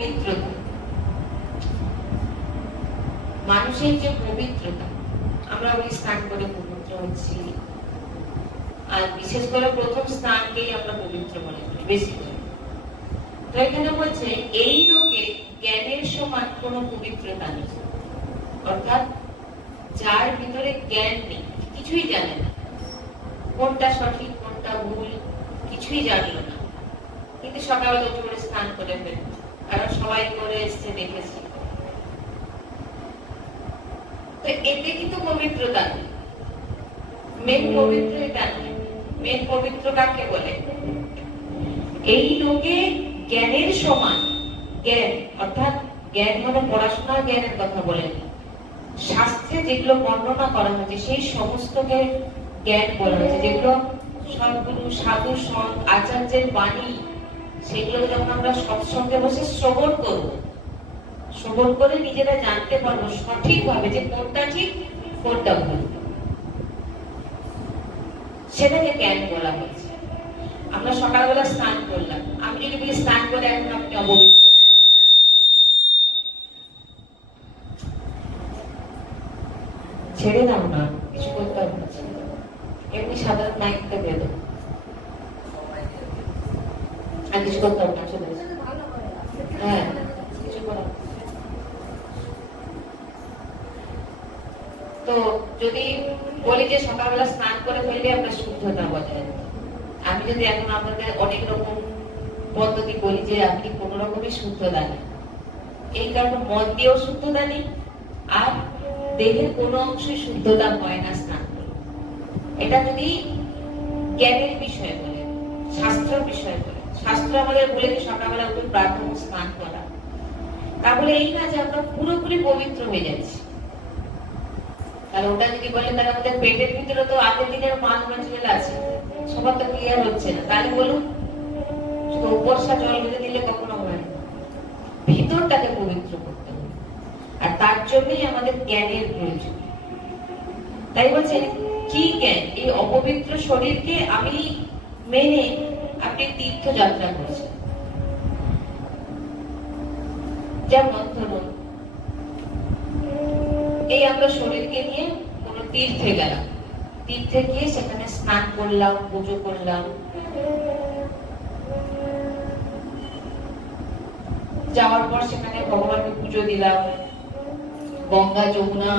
পবিত্রতা, মানুষের যে পবিত্রতা, আমরা ওই স্নান করে পবিত্র হচ্ছি। আর বিশেষ করে প্রথম স্নানকেই আমরা পবিত্র মনে করি বেশি করে। তো এখানে বলছে এই লোকে জ্ঞানের সমান কোনো পবিত্রতা নেই, অর্থাৎ যার ভিতরে জ্ঞান নেই, কিছুই জানে না, কোনটা সঠিক কোনটা ভুল কিছুই জানলো না, কিন্তু সকালবেলা উঠে করে স্নান করে ফেলল, কারণ সবাই করে এসছে দেখেছি। তো এতে কিন্তু পবিত্রতা নেই। মেন পবিত্র এটা নয়। মেন পবিত্র কাকে বলে? এই লোকে জ্ঞানের সমান, জ্ঞান অর্থাৎ জ্ঞান মানে পড়াশোনার জ্ঞানের কথা বলেন, শাস্ত্রে যেগুলো বর্ণনা করা হয়েছে সেই সমস্ত জ্ঞান বলা হয়েছে, যেগুলো সদ্গুরু সাধু সন্ত আচার্যের বাণী, সেগুলো যখন আমরা সৎসঙ্গে বসে শ্রবণ করব, শ্রবণ করে নিজেরা জানতে পারবো সঠিকভাবে যে কোনটা ঠিক কোনটা ভুল, সেটাকে জ্ঞান বলা হয়েছে। আমরা সকালবেলা স্নান করলাম, আমি যদি বলি স্নান করে এখন আপনি অপবিত্র, ছেড়ে দাও না, কিছু করতে হবে না, এমনি সাধারণ মাইকটা দিয়ে দেবো, আর কিছু করতে হবে না, চলে হ্যাঁ কিছু করা। তো যদি বলি যে সকালবেলা স্নান করে ফেললে আমরা শুদ্ধতা বজায়, আমি যদি এখন আপনাদের অনেক রকম পদ্ধতি বলি যে আপনি কোন রকমই শুদ্ধতা নেই, এই কারণে মন দিয়েও শুদ্ধতা নেই, আর দেহের কোনো অংশে শুদ্ধতা হয় না স্নান করে। এটা যদি জ্ঞানের বিষয় বলে, শাস্ত্রের বিষয় বলে, শাস্ত্র আমাদের বলে যে সকালবেলা উঠে প্রার্থনা স্নান করা, তাহলে এই না যে আমরা পুরোপুরি পবিত্র হয়ে যাচ্ছি। তাহলে ওটা যদি বলেন তাহলে আমাদের পেটের ভিতরে তো আগের দিনের মাল ম্যাটেরিয়াল আছে, সবার তো ক্লিয়ার হচ্ছে না, তাহলে বলুন শুধু উপরসা জল বেঁধে দিলে কখনো হয় না, ভিতরটাকে পবিত্র করতে হবে, আর তার জন্যই আমাদের জ্ঞানের প্রয়োজন। তাই বলছে কি জ্ঞান? এই অপবিত্র শরীরকে আমি মেনে আপনি তীর্থযাত্রা করছেন। যেমন ধরুন এই আমরা শরীরকে নিয়ে কোন তীর্থে গেলাম, তীর্থে গিয়ে সেখানে স্নান করলাম, পুজো করলাম, যাওয়ার পর সেখানে ভগবানকে পুজো দিলাম, গঙ্গা যমুনা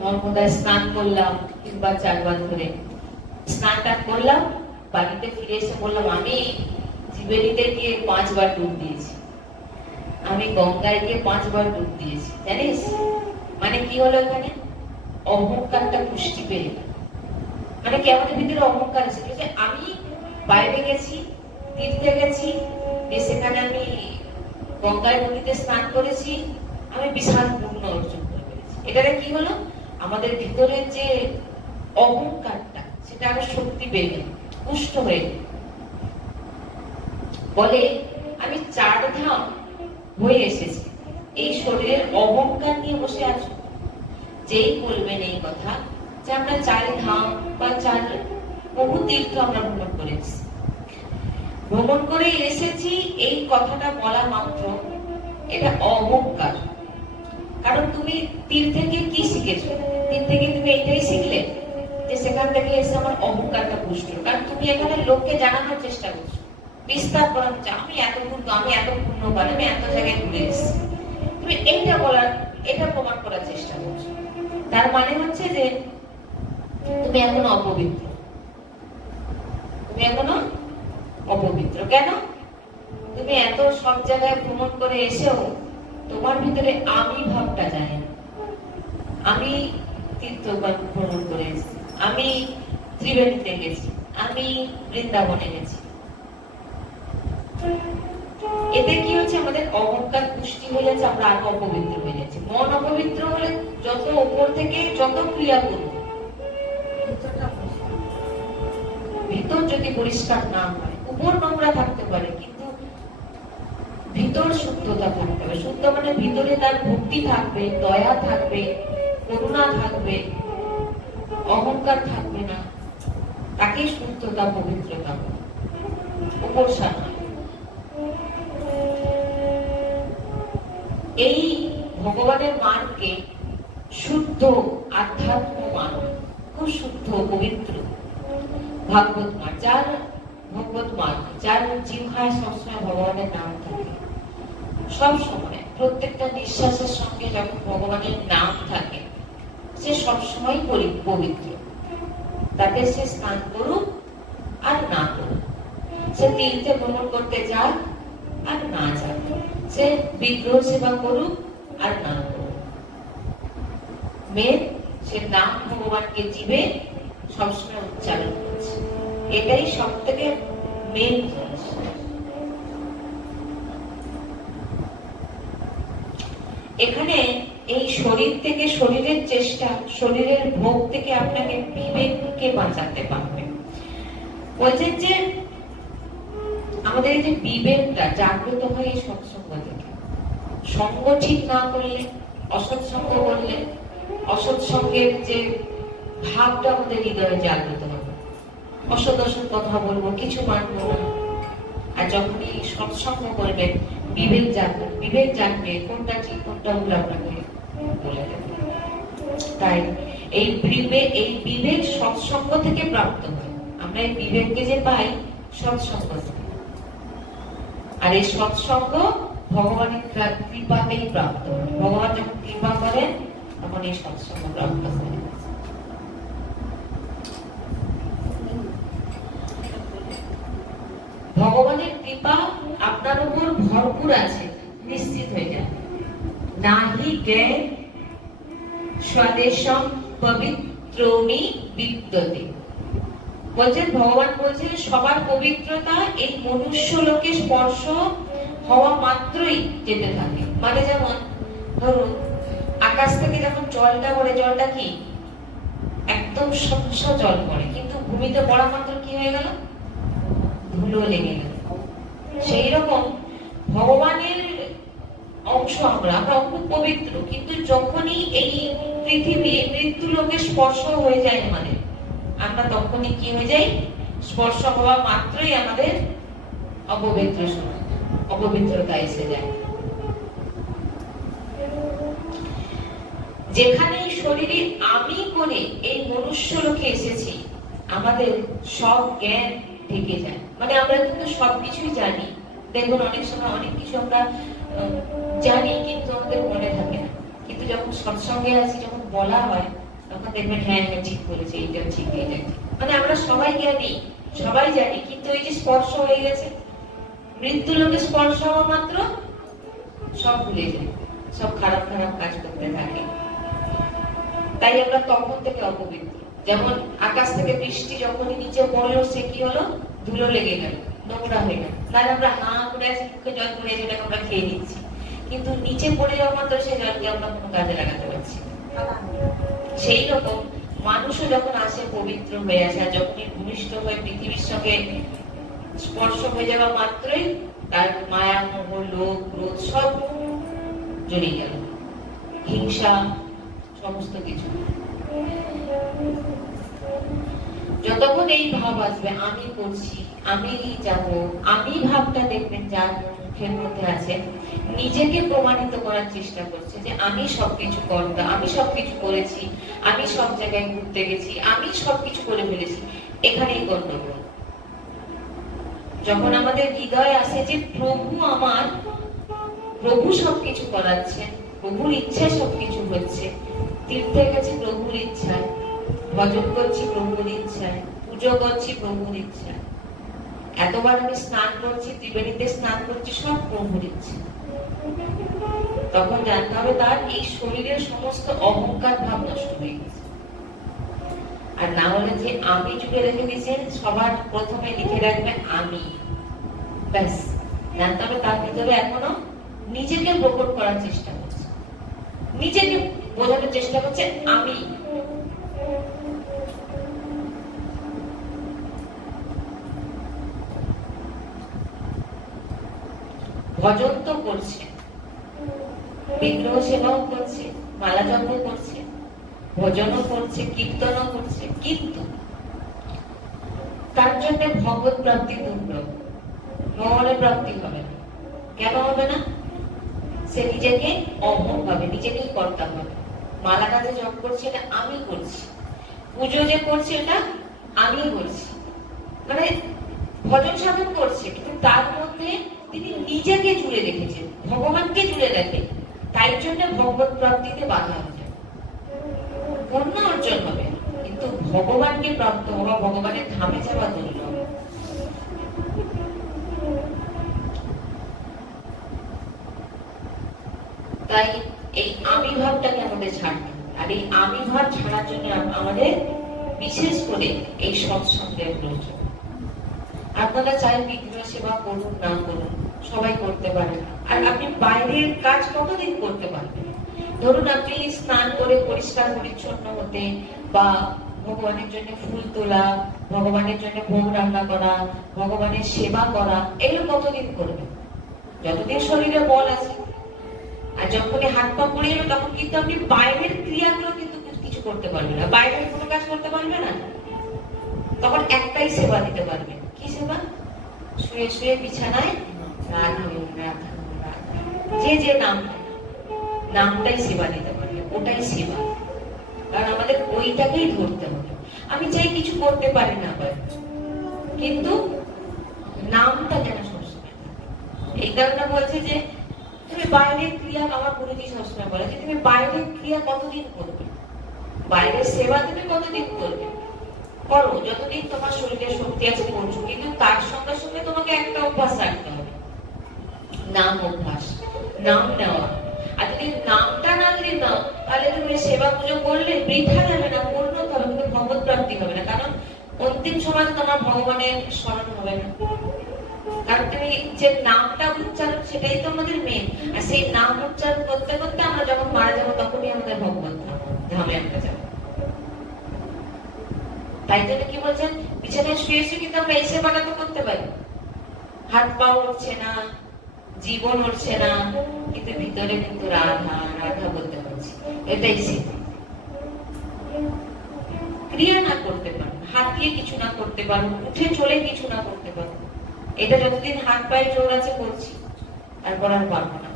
নর্মদায় স্নান করলাম, কিংবা 4 বার ধরে স্নানটা করলাম, বাড়িতে ফিরে এসে বললাম আমি জীবেরিতে গিয়ে 5 বার ডুব দিয়েছি, আমি গঙ্গায় গিয়ে 5 বার ডুব দিয়েছি। জানিস মানে কি হলো? এখানে অহংকারটা পুষ্টি পেয়ে গেল। মানে কি আমাদের ভিতরে অহংকার আছে যে আমি বাইরে গেছি, তীর্থে গেছি, সেখানে আমি গঙ্গায় নদীতে স্নান করেছি, আমি বিশাল পুণ্য অর্জন করে পেরেছি। এটাতে কি হলো? আমাদের ভিতরে যে অহংকারটা সেটা আরো শক্তি পেয়ে গেল, পুষ্ট হয়ে গেল। বলে আমি 4 ধাম হয়ে এসেছি, এই শরীরের অহংকার নিয়ে বসে আছো। যেই বলবেন এই কথা যে আমরা 4 ধাম বা 4 বহু তীর্থ আমরা ভ্রমণ করেছি, ভ্রমণ করে এসেছি, এই কথাটা বলা মাত্র এটা অহংকার। কারণ তুমি তীর্থে গিয়ে কি শিখেছো? তীর্থে গিয়ে তুমি এইটাই শিখলে যে সেখান থেকে এসে আমার অহংকারটা পুষ্ট, কারণ তুমি এখানে লোককে জানানোর চেষ্টা করছো, বিস্তার করার চেষ্টা, আমি এত দূর, আমি এত পুণ্যবান, আমি এত জায়গায় ঘুরে এসেছি, তুমি এইটা বলার, এটা প্রমাণ করার চেষ্টা করছো। তার মানে হচ্ছে যে তুমি এখনো অপবিত্র, তুমি এখনো অপবিত্র। কেন? তুমি এত সব জায়গায় ভ্রমণ করে এসেও তোমার ভিতরে আমি ভাবটা যায় না। আমি তীর্থ ভ্রমণ করে এসেছি, আমি ত্রিবেণীতে গেছি, আমি বৃন্দাবনে গেছি। এতে কি হচ্ছে? আমাদের অহংকার পুষ্টি হয়ে যাচ্ছে, আমরা আরো অপবিত্র হয়ে যাচ্ছি। মন অপবিত্র হলে যত উপর থেকে যত ক্রিয়া করবো, ভিতর যদি পরিষ্কার না হয়, উপর নোংরা থাকতে পারে কিন্তু ভিতর শুদ্ধতা থাকতে হবে। শুদ্ধ মানে ভিতরে তার ভক্তি থাকবে, দয়া থাকবে, করুণা থাকবে, অহংকার থাকবে না, তাকে শুদ্ধতা পবিত্রতা উপর সাথে। এই ভগবানের মানকে শুদ্ধ আধ্যাত্ম মান, খুব শুদ্ধ পবিত্র ভাগবত মান, যার ভগবত মান, যার জিহ্বায় সবসময় ভগবানের নাম থাকে, সব সময় প্রত্যেকটা নিঃশ্বাসের সঙ্গে যখন ভগবানের নাম থাকে, সে সবসময় পবিত্র। তাতে সে স্নান করুক আর না করুক, সে তীর্থে ভ্রমণ করতে যাক আর না যাক, সে বিগ্রহ সেবা করুক আর না করুক, মেন সে নাম ভগবানকে জীবে সবসময় উচ্চারণ করছে, এটাই সব থেকে মেন জিনিস। এখানে এই শরীর থেকে, শরীরের চেষ্টা, শরীরের ভোগ থেকে আপনাকে বিবেককে বাঁচাতে পারবে। বলছেন যে আমাদের এই যে বিবেকটা জাগ্রত হয় এই সৎসঙ্গ থেকে। সঙ্গ ঠিক না করলে, অসৎসঙ্গ করলে, অসৎসঙ্গের যে ভাবটা আমাদের হৃদয়ে জাগ্রত হবে, অসৎ অসৎ কথা বলবো, কিছু মানবো না। আর যখন এই সৎসঙ্গ করবেন, বিবেক জানবে কোনটা ঠিক কোনটা ভুল আপনাকে বলে দেবে। তাই এই বিবেক সৎসঙ্গ থেকে প্রাপ্ত হয়। আমরা এই বিবেককে যে পাই সৎসঙ্গ থেকে, আর এই সৎসঙ্গ ভগবানের কৃপাতেই প্রাপ্ত হয়। ভগবান যখন কৃপা করেন তখন এই সৎসঙ্গ প্রাপ্ত হয়। ভগবানের কৃপা আপনার উপর ভরপুর আছে, নিশ্চিত হয়ে যাবে। নাহি জ্ঞান স্বদেশম পবিত্রমি বিদ্যতে। বলছেন, ভগবান বলছেন সবার পবিত্রতা এই মনুষ্য লোকে স্পর্শ হওয়া মাত্রই যেতে থাকে। মানে যেমন ধরুন আকাশ থেকে যখন জলটা পড়ে, জলটা কি একদম স্বচ্ছ জল পড়ে, কিন্তু ভূমিতে পড়া মাত্র কি হয়ে গেল, ধুলো লেগে গেল। সেই রকম ভগবানের অংশ আমরা খুব পবিত্র, কিন্তু যখনই এই পৃথিবী মৃত্যু লোকে স্পর্শ হয়ে যায় আমাদের, আমরা তখনই কি হয়ে যাই, স্পর্শ হওয়া মাত্রই আমাদের অপবিত্রতা এসে যায়। যেখানে শরীরে আমি করে এই মনুষ্য লোকে এসেছি, আমাদের সব জ্ঞান থেকে যায়। মানে আমরা কিন্তু সবকিছুই জানি। দেখুন অনেক সময় অনেক কিছু আমরা জানি কিন্তু আমাদের মনে থাকে না, কিন্তু যখন সৎসঙ্গে আছি, যখন বলা হয়, তখন দেখবেন হ্যাঁ হ্যাঁ ঠিক বলেছে, এইটা ঠিক, এইটা ঠিক। মানে আমরা সবাই জ্ঞানী, সবাই জানি, কিন্তু এই যে স্পর্শ হয়ে গেছে, মৃত্যু লোকে স্পর্শ হওয়া মাত্র সব ভুলে যায়, সব খারাপ খারাপ কাজ করতে থাকে। তাই আমরা তখন থেকে অপবিত্র। যেমন আকাশ থেকে বৃষ্টি যখনই নিচে পড়লো, সে কি হলো, ধুলো লেগে গেল, নোংরা হয়ে গেল। তাহলে আমরা হাঁ করে আছি, মুখে জল পড়ে, যেটাকে আমরা খেয়ে নিচ্ছি, কিন্তু নিচে পড়ে যাওয়া মাত্র সেই জলকে আমরা কোনো কাজে লাগাতে পারছি। সেই রকম মানুষও যখন আসে পবিত্র হয়ে আসে, আর যখনই ভূমিষ্ঠ হয়ে পৃথিবীর সঙ্গে স্পর্শ হয়ে যাওয়া মাত্রই তার মায়া, মোহ, লোভ, ক্রোধ সব জড়িয়ে গেল, হিংসা, সমস্ত কিছু। যতক্ষণ এই ভাব আসবে, আমি করছি, আমি যাব, আমি ভাবটা দেখবেন যার মুখের মধ্যে আছে, নিজেকে প্রমাণিত করার চেষ্টা করছে যে আমি সবকিছু কর্তা, আমি সবকিছু করেছি, আমি সব জায়গায় ঘুরতে গেছি, আমি সবকিছু করে ফেলেছি। এখানেই গন্ডগোল। যখন আমাদের হৃদয় আসে যে প্রভু আমার, প্রভু সবকিছু করাচ্ছেন, প্রভুর ইচ্ছায় সবকিছু হচ্ছে, তীর্থে গেছি প্রভুর ইচ্ছায়, ভজন করছি প্রভুর ইচ্ছায়, পুজো করছি প্রভুর ইচ্ছায়, এতবার আমি স্নান করছি, ত্রিবেণীতে স্নান করছি, সব প্রভুর ইচ্ছা। তখন জানতে হবে তার এই শরীরের সমস্ত অহংকার ভাব নষ্ট হয়ে গেছে। আর না হলে যে আমি যুগে রেখে দিয়েছেন, সবার প্রথমে লিখে রাখবেন আমি, ব্যাস। জানতে হবে তার ভিতরে এখনো নিজেকে প্রকট করার চেষ্টা করছে, নিজেকে বোঝানোর চেষ্টা করছে আমি। ভজন তো করছে, বিগ্রহ সেবাও করছে, মালা জপ করছে, ভজনও করছে, কীর্তনও করছে, কিন্তু তার জন্য ভগবত প্রাপ্তি দুর্লভ, ভগবানের প্রাপ্তি হবে না। কেন হবে না? সে সে নিজেকে অহং ভাবে, নিজেকেই কর্তা ভাবে। মালাটা যে জপ করছে এটা আমি করছি, পুজো যে করছে এটা আমি করছি, মানে ভজন সাধন করছে, কিন্তু তার মধ্যে তিনি নিজেকে জুড়ে রেখেছেন, ভগবানকে জুড়ে রাখেন। তাই জন্য ভগবত প্রাপ্তিতে বাধা হয়ে যায়। পূর্ণ অর্জন হবে কিন্তু ভগবানকে প্রাপ্ত হওয়া, ভগবানের ধামে যাওয়া দুর্লভ। তাই এই আমি ভাবটাকে আমাদের ছাড়তে, আর এই আমি ভাব ছাড়ার জন্য আমাদের বিশেষ করে এই সৎসঙ্গের প্রয়োজন। আপনারা চাই বিগ্রহ সেবা করুন না করুন, সবাই করতে পারেন। আর আপনি বাইরের কাজ কতদিন করতে পারবেন? ধরুন আপনি স্নান করে পরিষ্কার পরিচ্ছন্ন হতে, বা ভগবানের জন্য ফুল তোলা, ভগবানের জন্য ভোগ রান্না করা, ভগবানের সেবা করা, এগুলো কতদিন করবেন? যতদিন শরীরে বল আছে। আর যখনই হাত পা পড়ে যাবে তখন কিন্তু আপনি বাইরের ক্রিয়াগুলো কিন্তু কিছু করতে পারবেন না, বাইরের কোনো কাজ করতে পারবে না। তখন একটাই সেবা দিতে পারবে। কি সেবা? শুয়ে শুয়ে বিছানায় রাধা রাধা রাধা, যে যে নামটাই সেবা দিতে পারবে, ওটাই সেবা। কারণ আমাদের ওইটাকেই ধরতে হবে। আমি চাই কিছু করতে পারি না পারি, কিন্তু নামটা যেন সবসময়। এই কারণে বলছে যে তুমি বাইরের ক্রিয়া, আমার গুরুজি সবসময় বলে যে তুমি বাইরের ক্রিয়া কতদিন করবে, বাইরের সেবা তুমি কতদিন করবে, করো যতদিন তোমার শরীরে শক্তি আছে করছো, কিন্তু তার সঙ্গে সঙ্গে তোমাকে একটা অভ্যাস রাখতে হবে, নাম অভ্যাস, নাম নেওয়া। আর যদি নামটা না যদি নাও, তাহলে তুমি সেবা পুজো করলে বৃথা যাবে না, পূর্ণ হবে, কিন্তু ভগবত প্রাপ্তি হবে না। কারণ অন্তিম সময় তোমার ভগবানের স্মরণ হবে না। কারণ তুমি যে নামটা উচ্চারণ, সেটাই তো আমাদের মেন। আর সেই নাম উচ্চারণ করতে করতে আমরা যখন মারা যাবো তখনই আমাদের ভগবত ধামে আমরা যাবো। তাই জন্য কি বলছেন, বিছানায় শুয়ে শুয়ে কিন্তু আমরা এই সেবাটা তো করতে পারি। হাত পা উঠছে না, জীবন উঠছে না, কিন্তু ভিতরে কিন্তু রাধা রাধা বলতে পারছি, এটাই সেবা। ক্রিয়া না করতে পারো, হাত দিয়ে কিছু না করতে পারো, উঠে চলে কিছু না করতে পারো, এটা যতদিন হাত পায়ে জোর আছে করছি, তারপর আর পারবো না।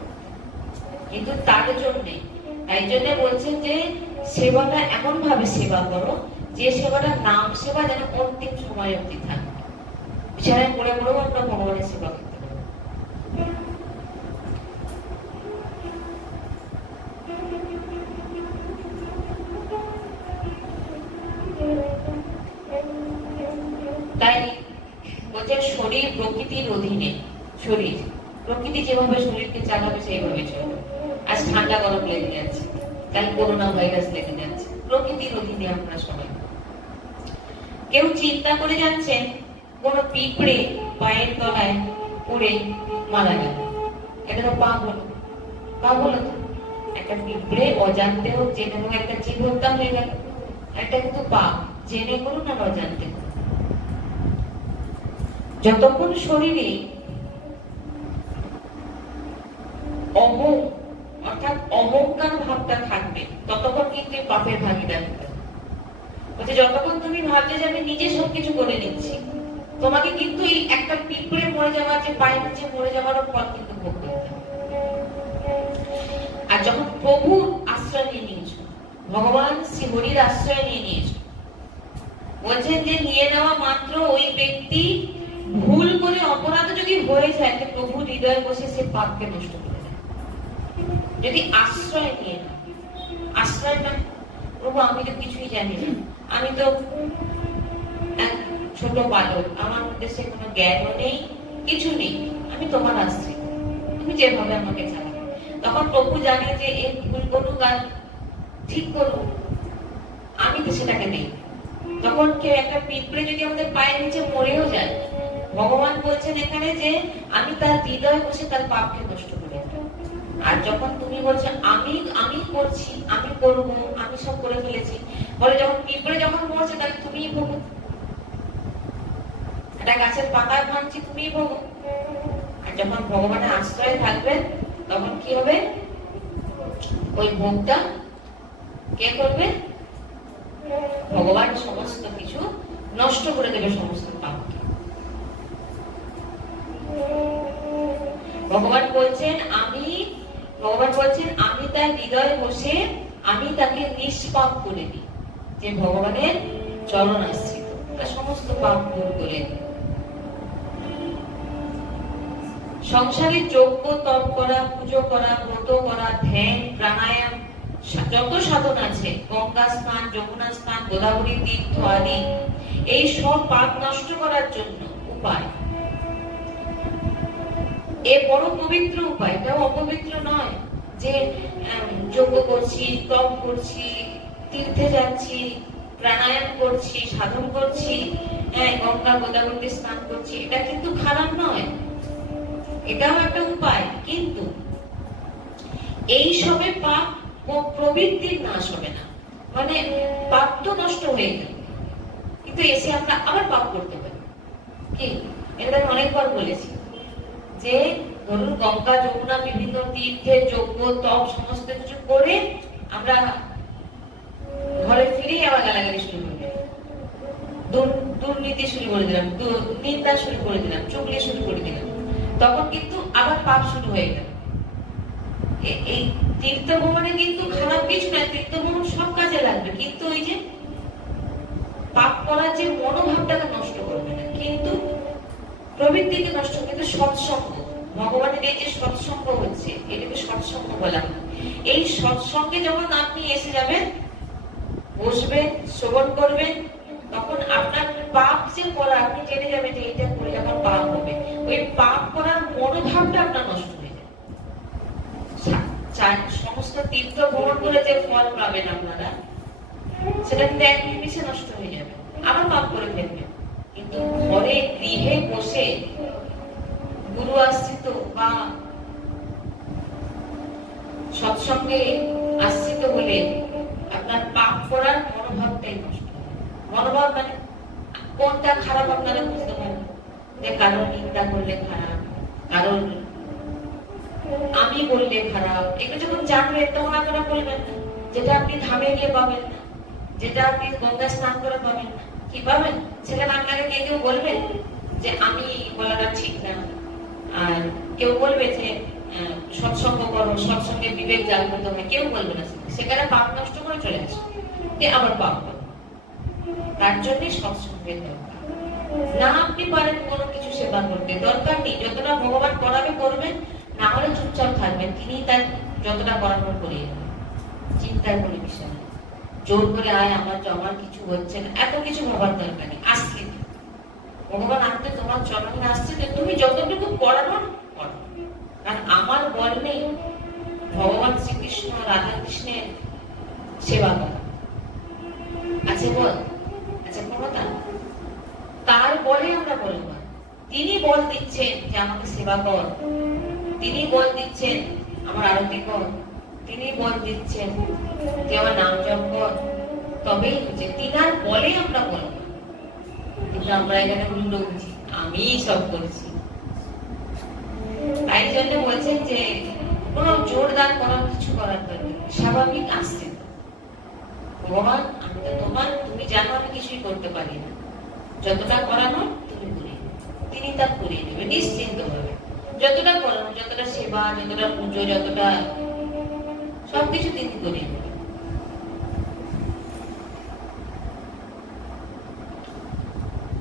কিন্তু তার জন্যে, তাই জন্য বলছেন যে সেবাটা এমন ভাবে সেবা করো যে সেবাটা নাম সেবা যেন অন্তিম সময় অবধি থাকে। বিছানায় পড়ে পড়েও আমরা ভগবানের সেবা করতে পারি। তাই বলছে শরীর প্রকৃতির অধীনে, শরীর প্রকৃতি যেভাবে শরীরকে চালাবে সেইভাবে চলবে। আজ ঠান্ডা গরম লেগে যাচ্ছে, কাল করোনা ভাইরাস লেগে যাচ্ছে, প্রকৃতির অধীনে আমরা সবাই। কেউ চিন্তা করে যাচ্ছেন কোন পিঁপড়ে পায়ের তলায় পড়ে মারা গেল, এটা তো পাপ হলো। পাপ হলো তো, একটা পিঁপড়ে অজান্তে হোক জেনে হোক একটা জীব হত্যা হয়ে গেল, এটা কিন্তু পাপ, জেনে করুন আর অজান্তে করুন। যতক্ষণ শরীরে অর্থাৎ অহংকার ভাবটা থাকবে ততক্ষণ কিন্তু পাপের ভাগিদার হবে। বলছে যতক্ষণ তুমি ভাবছো যে আমি নিজে সবকিছু করে নিচ্ছি, তোমাকে কিন্তু এই একটা পিঁপড়ে মরে যাওয়ার, যে পায়ের নিচে মরে যাওয়ারও ফল কিন্তু ভোগ করতে হবে। আর যখন প্রভুর আশ্রয় নিয়ে নিয়েছো, ভগবান শ্রী হরির আশ্রয় নিয়ে নিয়েছো, বলছেন যে নিয়ে নেওয়া মাত্র ওই ব্যক্তি ভুল করে অপরাধ যদি হয়ে যায়, প্রভু হৃদয়ে বসে সে পাপকে নষ্ট করে দেয়। যদি আশ্রয় নিয়ে না, আশ্রয় না, প্রভু আমি তো কিছুই জানি না, আমি তো ছোট বালক, আমার মধ্যে সে কোনো জ্ঞানও নেই, কিছু নেই, আমি তোমার আশ্রয়, তুমি যেভাবে আমাকে চালাবে। তখন প্রভু জানে যে এই ভুল করুক আর ঠিক করুক, আমি তো সেটাকে নেই। তখন কেউ একটা পিঁপড়ে যদি আমাদের পায়ের নিচে মরেও যায়, ভগবান বলছেন এখানে যে আমি তার হৃদয়ে বসে তার পাপকে নষ্ট করে দেব। আর যখন তুমি বলছো আমি করছি, আমি করব, আমি সব করে ফেলেছি, বলে যখন পিঁপড়ে যখন মরছে তাহলে তুমিই ভোগো। একটা গাছের পাতায় ভাঙছি, তুমিই ভোগো। আর যখন ভগবানের আশ্রয় থাকবেন তখন কি হবে, ওই ভোগটা কে করবে? ভগবান সমস্ত কিছু নষ্ট করে দেবে, সমস্ত পাপকে। ভগবান বলছেন আমি ভগবান বলছেন আমি তার হৃদয়ে বসে আমি তাকে নিষ্পাপ করে দিই, যে ভগবানের চরণ আশ্রিত, তার সমস্ত পাপ দূর করে দিই। সংসারে যজ্ঞ, তপ করা, পুজো করা, ব্রত করা, ধ্যান, প্রাণায়াম, যত সাধন আছে, গঙ্গা স্নান, যমুনা স্নান, গোদাবরী তীর্থ আদি, এই সব পাপ নষ্ট করার জন্য উপায়। এ বড় পবিত্র উপায়, এটাও অপবিত্র নয় যে যজ্ঞ করছি, তপ করছি, তীর্থে যাচ্ছি, প্রাণায়াম করছি, সাধন করছি, গঙ্গা গোদাবরীতে স্নান করছি, এটা কিন্তু খারাপ নয়, এটাও একটা উপায়। কিন্তু এই সবে পাপ ও প্রবৃত্তির নাশ হবে না, মানে পাপ তো নষ্ট হয়ে গেল, কিন্তু এসে আমরা আবার পাপ করতে পারি। কি এটা অনেকবার বলেছি যে ধরুন গঙ্গা যমুনা বিভিন্ন তীর্থে যজ্ঞ তপ সমস্ত কিছু করে আমরা ঘরে ফিরে আবার গালাগালি শুরু করে দিলাম, দুর্নীতি শুরু করে দিলাম, নিন্দা শুরু করে দিলাম, চুগলি শুরু করে দিলাম, তখন কিন্তু আবার পাপ শুরু হয়ে গেল। এই তীর্থ ভ্রমণে কিন্তু খারাপ কিছু না, তীর্থ ভ্রমণ সব কাজে লাগবে, কিন্তু ওই যে পাপ করার যে মনোভাবটাকে নষ্ট করবে না, কিন্তু প্রবৃত্তিকে নষ্ট, কিন্তু সৎসঙ্গ, ভগবানের এই যে সৎসঙ্গ হচ্ছে, এটাকে সৎসঙ্গ বলা হয়। এই সৎসঙ্গে যখন আপনি এসে যাবেন, বসবেন, শ্রবণ করবেন, তখন আপনার পাপ যে করা আপনি জেনে যাবেন যে এটা করে যখন পাপ হবে, ওই পাপ করার মনোভাবটা আপনার নষ্ট হয়ে যাবে। সমস্ত তীর্থ ভ্রমণ করে যে ফল পাবেন আপনারা, সেটা কিন্তু এক নিমিষে নষ্ট হয়ে যাবে, আবার পাপ করে ফেলবেন। কিন্তু ঘরে গৃহে বসে গুরু আশ্রিত বা সৎসঙ্গে আশ্রিত হলে আপনার পাপ করার মনোভাবটাই নষ্ট হবে। মনোভাব মানে কোনটা খারাপ আপনারা বুঝতে পারেন, যে কারণ নিন্দা করলে খারাপ, কারণ আমি বললে খারাপ, এগুলো যখন জানবেন তখন আপনারা বলবেন না। যেটা আপনি ধামে গিয়ে পাবেন না, যেটা আপনি গঙ্গা স্নান করে পাবেন না, কি পাবেন? সেখানে আপনাকে কেউ বলবেন যে আমি বলাটা ঠিক না, আর কেউ বলবে যে সৎসঙ্গ করো, সৎসঙ্গে বিবেক জাগ্রত হয়, কেউ বলবে না। সেখানে পাপ নষ্ট করে চলে আসে, আবার পাপ হবে। তার জন্যই সৎসঙ্গের দরকার। না আপনি পারেন কোনো কিছু সেবা করতে, দরকার নেই, যতটা ভগবান করাবে করবেন, না হলে চুপচাপ থাকবেন, তিনি তার যতটা করানোর করিয়ে দেবেন, চিন্তার কোনো বিষয় নেই। জোর করে আয় আমার কিছু হচ্ছে না, এত কিছু ভাবার দরকার নেই। আসছে ভগবান আনতে তোমার চরণে আসছে, যে তুমি যতটুকু করানোর করো, কারণ আমার বল নেই ভগবান শ্রীকৃষ্ণ রাধা কৃষ্ণের সেবা করা আছে, বল আচ্ছা ক্ষমতা, তার বলে আমরা বলবো। তিনি বল দিচ্ছেন যে আমাকে সেবা কর, তিনি বল দিচ্ছেন আমার আরতি কর, তিনি বল দিচ্ছেন যে আমার নাম জপ কর, তবেই হচ্ছে তিনার বলে আমরা বলবো। কিন্তু আমরা এখানে উল্টো বুঝি, আমি সব করছি। তাই জন্য বলছেন যে কোন জোরদার করার কিছু করার দরকার, স্বাভাবিক আসছে ভগবান আমি তো তোমার, তুমি জানো আমি কিছুই করতে পারি না, যতটা করানো তুমি করিয়ে, তিনি তা করিয়ে দেবে নিশ্চিন্ত ভাবে। যতটা করানো, যতটা সেবা, যতটা পুজো, যতটা সবকিছু তিনি করিয়ে দেবে।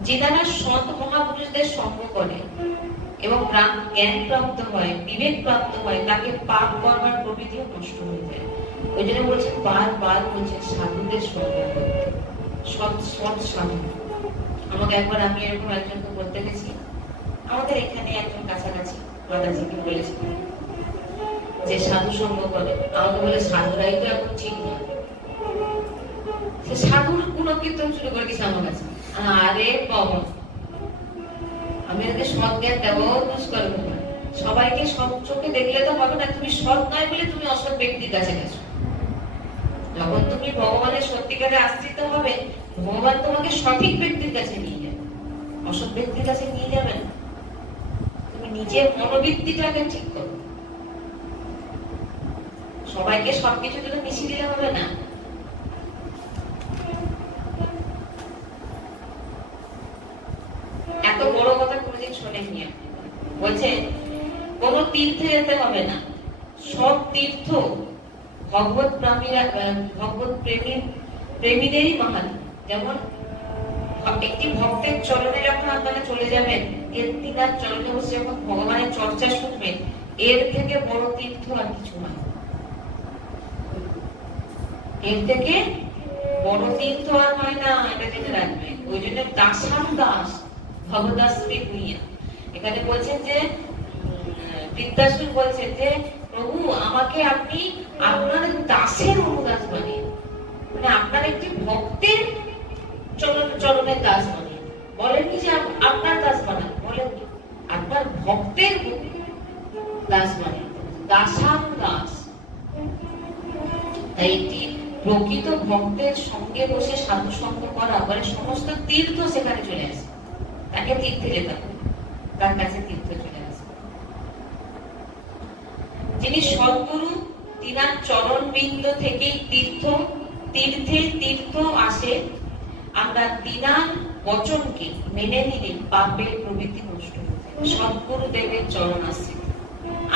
যারা সৎ মহাপুরুষদের সঙ্গ করে এবং জ্ঞান প্রাপ্ত হয়, বিবেক প্রাপ্ত হয়, তাকে পাপ করবার প্রবৃত্তিও নষ্ট হয়ে যায়। ওই জন্য বলছেন, বারবার বলছেন সাধুদের সঙ্গ করতে, সৎ সাধু। আমাকে একবার, আমি এরকম একজনকে বলতে গেছি, আমাদের এখানে একজন কাছাকাছি দাদাজিকে বলেছি যে সাধু সঙ্গ করে, আমাকে বলে সাধুরাই তো এখন ঠিক নয়। সে সাধুর গুণকীর্তন শুরু করে দিয়েছে আমার কাছে। আরে বাবা, আমি এদের সৎ জ্ঞান দেওয়াও দুষ্কর। সবাইকে সৎ চোখে দেখলে তো হবে না, তুমি সৎ নয় বলে তুমি অসৎ ব্যক্তির কাছে গেছো। যখন তুমি ভগবানের সত্যিকারে আশ্রিত হবে, ভগবান তোমাকে সঠিক ব্যক্তির কাছে নিয়ে যাবে, অসৎ ব্যক্তির কাছে নিয়ে যাবেন। তুমি নিজের মনোবৃত্তিটাকে ঠিক করো। সবাইকে সবকিছু তো মিশিয়ে দিলে হবে না। এত বড় কথা কোনদিন শোনেননি। বলছেন কোন তীর্থে যেতে হবে না, সব তীর্থ ভগবত প্রেমীদেরই মহান। যেমন একটি ভক্তের চরণে যখন আপনারা চলে যাবেন, এর তিনার চরণে বসে যখন ভগবানের চর্চা শুনবেন, এর থেকে বড় তীর্থ আর কিছু নয়। এর থেকে বড় তীর্থ আর হয় না, এটা জেনে রাখবেন। ওই জন্য দাসান দাস ভগদাস ভূঁইয়া এখানে বলছেন যে, বৃদ্ধাসুর বলছেন যে প্রভু আমাকে আপনি আপনার দাসের অনুদাস বানিয়ে, মানে আপনার একটি ভক্তের চরণের দাস বানিয়ে। বলেননি যে আপনার দাস বানান, বলেননি আপনার ভক্তের দাস বানিয়ে, দাসান দাস। তাই একটি প্রকৃত ভক্তের সঙ্গে বসে সাধু সঙ্গ করা, মানে সমস্ত তীর্থ সেখানে চলে আসে। তাকে তীর্থে যেতে হবে, তার কাছে তীর্থ চলে আসে। যিনি সদ্গুরু, তিনার চরণ বিন্দু থেকে তীর্থ আসে। আমরা তিনার বচনকে মেনে নিলে পাপের প্রবৃত্তি নষ্ট হতে। সদ্গুরু দেবের চরণ আসে,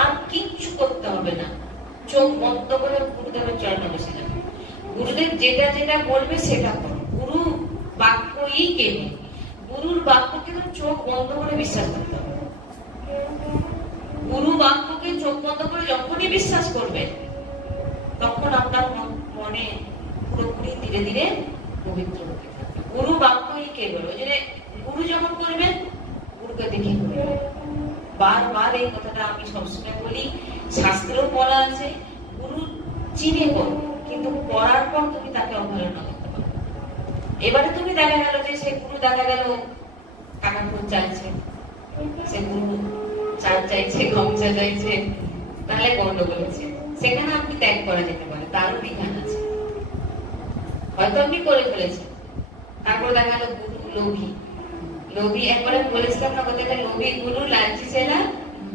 আর কিচ্ছু করতে হবে না, চোখ বন্ধ করে গুরুদেবের চরণে বসে যাবে। গুরুদেব যেটা যেটা বলবে সেটা করো। গুরু বাক্যই কেবল, গুরুর বাক্যকে তো চোখ বন্ধ করে বিশ্বাস করতে হবে। গুরু বাক্যকে চোখ বন্ধ করে যখনই বিশ্বাস করবে, তখন আপনার মনে পুরোপুরি ধীরে ধীরে পবিত্র হতে থাকবে। গুরু বাক্যই কেবল। ওই জন্য গুরু যখন করবেন, গুরুকে দেখে করবেন। বারবার এই কথাটা আমি সবসময় বলি, শাস্ত্রেও বলা আছে গুরু চিনে করো, কিন্তু করার পর তুমি তাকে অবহেলনা করতে পারো। এবারে তুমি দেখা গেল যে সে গুরু দেখা গেল টাকা ফুল চাইছে, সে গুরু চাল চাইছে, গামছা চাইছে, তাহলে গন্ডগোল হচ্ছে। সেখানে আপনি ত্যাগ করা যেতে পারে, তারও বিধান আছে। হয়তো আপনি করে ফেলেছেন, তারপর দেখা গেল গুরু लोभी একবারে বলেছিলাম না কথাটা, লোভী গুরু লালচি ছেলা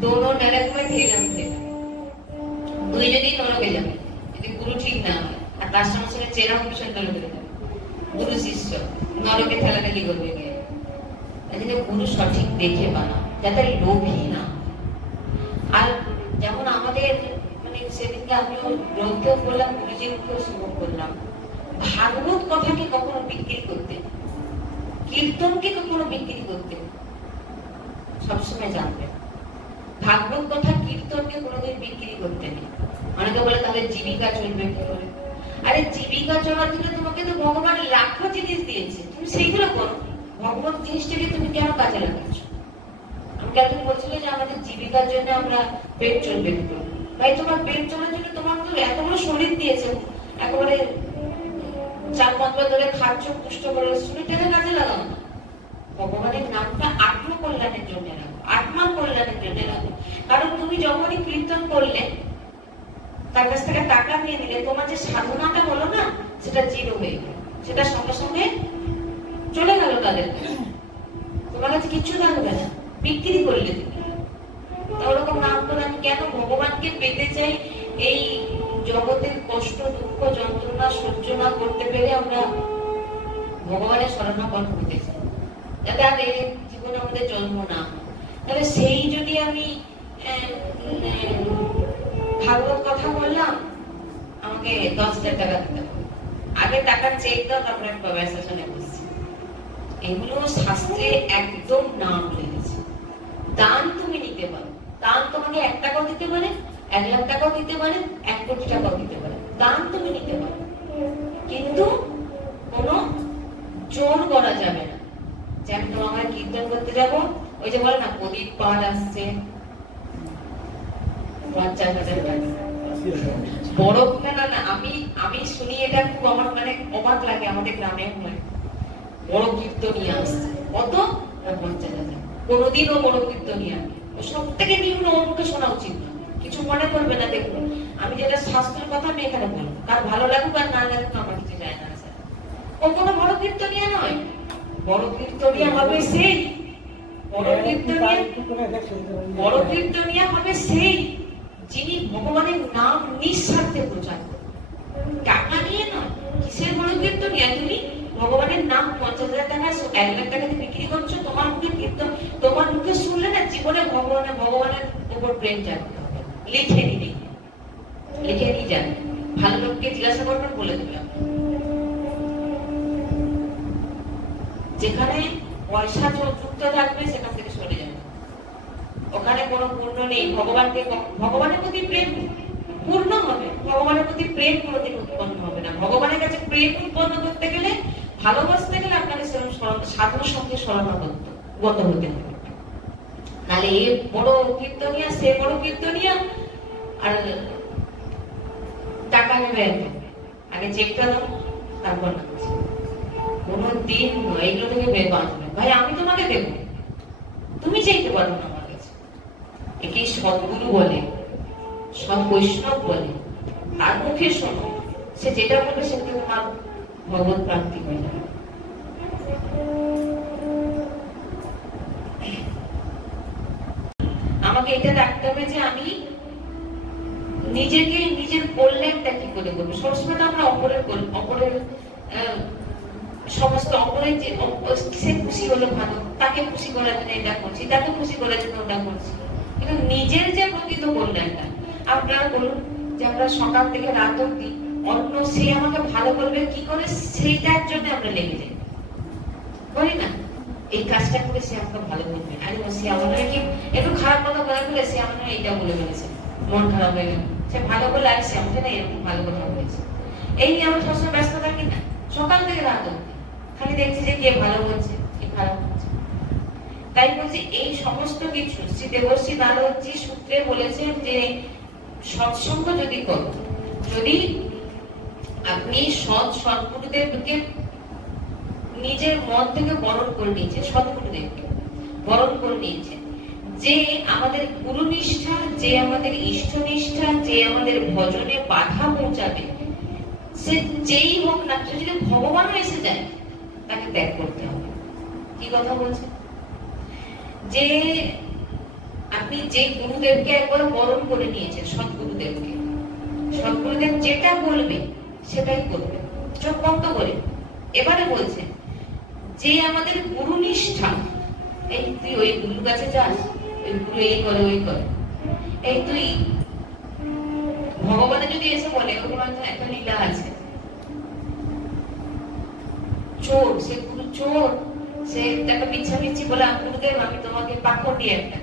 দোনো নরক में ठेला দুইজনই নরকে যাবে যদি গুরু ঠিক না হয়। আর তার সঙ্গে সঙ্গে চেরাও ভীষণ নরকে যাবে। গুরু শিষ্য নরকে ঠেলাঠেলি করবে গিয়ে। এদিকে গুরু সঠিক দেখে বানাও, যাতে লোভী না। আর যেমন আমাদের মানে সেদিনকে আমিও গ্রন্থেও বললাম, গুরুজির মুখেও শুভ করলাম, ভাগবত কথাকে কখনো বিক্রি করতে, কীর্তনকে কখনো বিক্রি করতে সবসময় জানবে। ভাগবত কথা কীর্তনকে কোনোদিন বিক্রি করতে নেই। অনেকে বলে তাহলে জীবিকা চলবে কি করে? আরে জীবিকা চলার জন্য তোমাকে তো ভগবান লাখো জিনিস দিয়েছে, তুমি সেইগুলো করো। ভগবত জিনিসটাকে তুমি কেন কাজে লাগাচ্ছ? আমাকে একজন বলছিল যে আমাদের জীবিকার জন্য আমরা পেট চলবে কি করে? ভাই তোমার পেট চলার জন্য তোমার তো এত বড় শরীর দিয়েছে, একেবারে 4-5 বার ধরে খাচ্ছ, পুষ্ট করে শরীরটাকে কাজে লাগাও না। ভগবানের নামটা আত্মকল্যাণের জন্য রাখো, আত্মার কল্যাণের জন্য রাখো। কারণ তুমি যখনই কীর্তন করলে, তার কাছ থেকে টাকা নিয়ে নিলে, তোমার যে সাধনাটা হলো না, সেটা জিরো হয়ে গেল, সেটা সঙ্গে সঙ্গে চলে গেল তাদের কাছে। তোমার কাছে কিচ্ছু থাকবে না, বিক্রি করলে তুমি। ওরকম নাম করে আমি কেন ভগবানকে পেতে চাই? এই জগতের কষ্ট, দুঃখ, যন্ত্রণা সহ্য না করতে পেরে আমরা ভগবানের শরণাপন্ন হতে চাই, যাতে আর এই জীবনে আমাদের জন্ম না হয়। তাহলে সেই যদি আমি ভাগবত কথা বললাম, আমাকে 10,000 টাকা দিতে হবে, আগে টাকার চেক দাও, তারপরে আমি বাবার শাসনে বসছি। এগুলো শাস্ত্রে একদম নাম লেগেছে। দান তুমি নিতে পারো, দান তোমাকে 1 টাকাও দিতে পারে, 1 লাখ টাকাও দিতে পারে, 1 কোটি টাকাও দিতে পারে। দান তুমি নিতে পারো, কিন্তু কোনো জোর করা যাবে না। যেমন আমরা কীর্তন করতে যাবো, ওই যে বলে না প্রদীপ পাঠ আসছে 50,000 টাকা বড় না না। আমি শুনি এটা খুব আমার মানে অবাক লাগে। আমাদের গ্রামে হয় বড় কীর্তনিয়া আসছে, কত? 50,000। কোনোদিনও বড় কীর্তনিয়া সব থেকে নিম্ন, ওর মুখে শোনা উচিত না। কিছু মনে করবে না। দেখুন, আমি যেটা শাস্ত্রের কথা আমি এখানে বলবো, কার ভালো লাগুক আর না লাগুক আমার কিছু যায় না। ও কোনো বড় কীর্তনিয়া নয়। বড় কীর্তনিয়া হবে সেই, বড় কীর্তনিয়া হবে সেই যিনি ভগবানের নাম নিঃস্বার্থে প্রচার করে, টাকা নিয়ে নয়। কিসের বড় কীর্তনিয়া? তুমি ভগবানের নাম 50,000 টাকা 1 লাখ টাকা দিয়ে বিক্রি করছো। তোমার মুখে কীর্তন, তোমার মুখে শুনলে না জীবনে ভগবানের উপর প্রেম জাগতে হবে, লিখে নিবি। লিখে নিয়ে যান, ভালো লোককে জিজ্ঞাসা করবেন, বলে দেবে। যেখানে পয়সা যুক্ত থাকবে সেখান থেকে সরে যাবে, ওখানে কোনো পূর্ণ নেই। ভগবানের প্রতি প্রেম পূর্ণ হবে, ভগবানের প্রতি প্রেম কোনোদিন উৎপন্ন হবে না। ভগবানের কাছে প্রেম উৎপন্ন করতে গেলে, ভালোবাসতে গেলে আপনাকে সাধুর সঙ্গে শরণাগত হতে হবে। নাহলে এ বড় কীর্তনিয়া, সে বড় কীর্তনিয়া, আর টাকা নেবে আগে চেকটা দাও, তারপর না। কোনো দিন এগুলো থেকে বের বাঁচবে। ভাই আমি তোমাকে দেবো, তুমি চাইতে পারো না আমার কাছে। একে সদ্গুরু বলে, সৎ বৈষ্ণব বলে। তার মুখে শোনো, সে যেটা বলবে সেটা তোমার ভগবত প্রাপ্তি হয়ে যাবে। আমাকে এটা রাখতে হবে যে আমি নিজেকে, নিজের কল্যাণটা কি করে করবো। সবসময় আমরা অপরের সমস্ত অপরের যে সে খুশি হলো ভালো, তাকে খুশি করার জন্য এটা করছি, তাকে খুশি করার জন্য ওটা করছি, কিন্তু নিজের যে প্রকৃত কল্যাণটা। আপনারা বলুন যে আমরা সকাল থেকে রাত অব্দি অন্য সে আমাকে ভালো করবে কি করে, সেইটার জন্য আমরা লেগে যাই, করি না? এই কাজটা করে সে আমাকে ভালো করবে, আরে সে আমাকে কি একটু খারাপ কথা বলে ফেলে, সে আমাকে এইটা বলে ফেলেছে, মন খারাপ হয়ে গেল। সে ভালো বলে আর সে আমাকে না এরকম ভালো কথা বলেছে। এই নিয়ে আমরা সবসময় ব্যস্ত থাকি না, সকাল থেকে রাত অব্দি খালি দেখছি যে কে ভালো বলছে, কে খারাপ বলছে। তাই বলছি এই সমস্ত কিছু শ্রী দেবশ্রী নারদজি সূত্রে বলেছেন যে সৎসঙ্গ যদি করো, যদি আপনি সৎগুরুদেবকে নিজের মন থেকে বরণ করে নিয়েছেন, সৎগুরুদেবকে বরণ করে নিয়েছেন, যে আমাদের গুরু নিষ্ঠা, যে আমাদের ইষ্ট নিষ্ঠা, যে আমাদের ভজনে বাধা পৌঁছাবে, সে যেই হোক না, যদি ভগবানও এসে যায় তাকে ত্যাগ করতে হবে। কি কথা বলছে? যে আপনি যে গুরুদেবকে একবার বরণ করে নিয়েছেন, সৎগুরুদেবকে, সৎগুরুদেব যেটা বলবে সেটাই করবে, চোখ বন্ধ করে। এবারে বলছে যে আমাদের গুরু নিষ্ঠা, এই তুই ওই গুরুর কাছে যাস, ওই গুরু এই করে ওই করে, এই তুই ভগবানের যদি এসে বলে ওর একটা লীলা আছে, চোর, সে গুরু চোর, সে একটা মিথ্যা মিথ্যি বলে গুরুদেব আমি তোমাকে পাখন্ডি একটা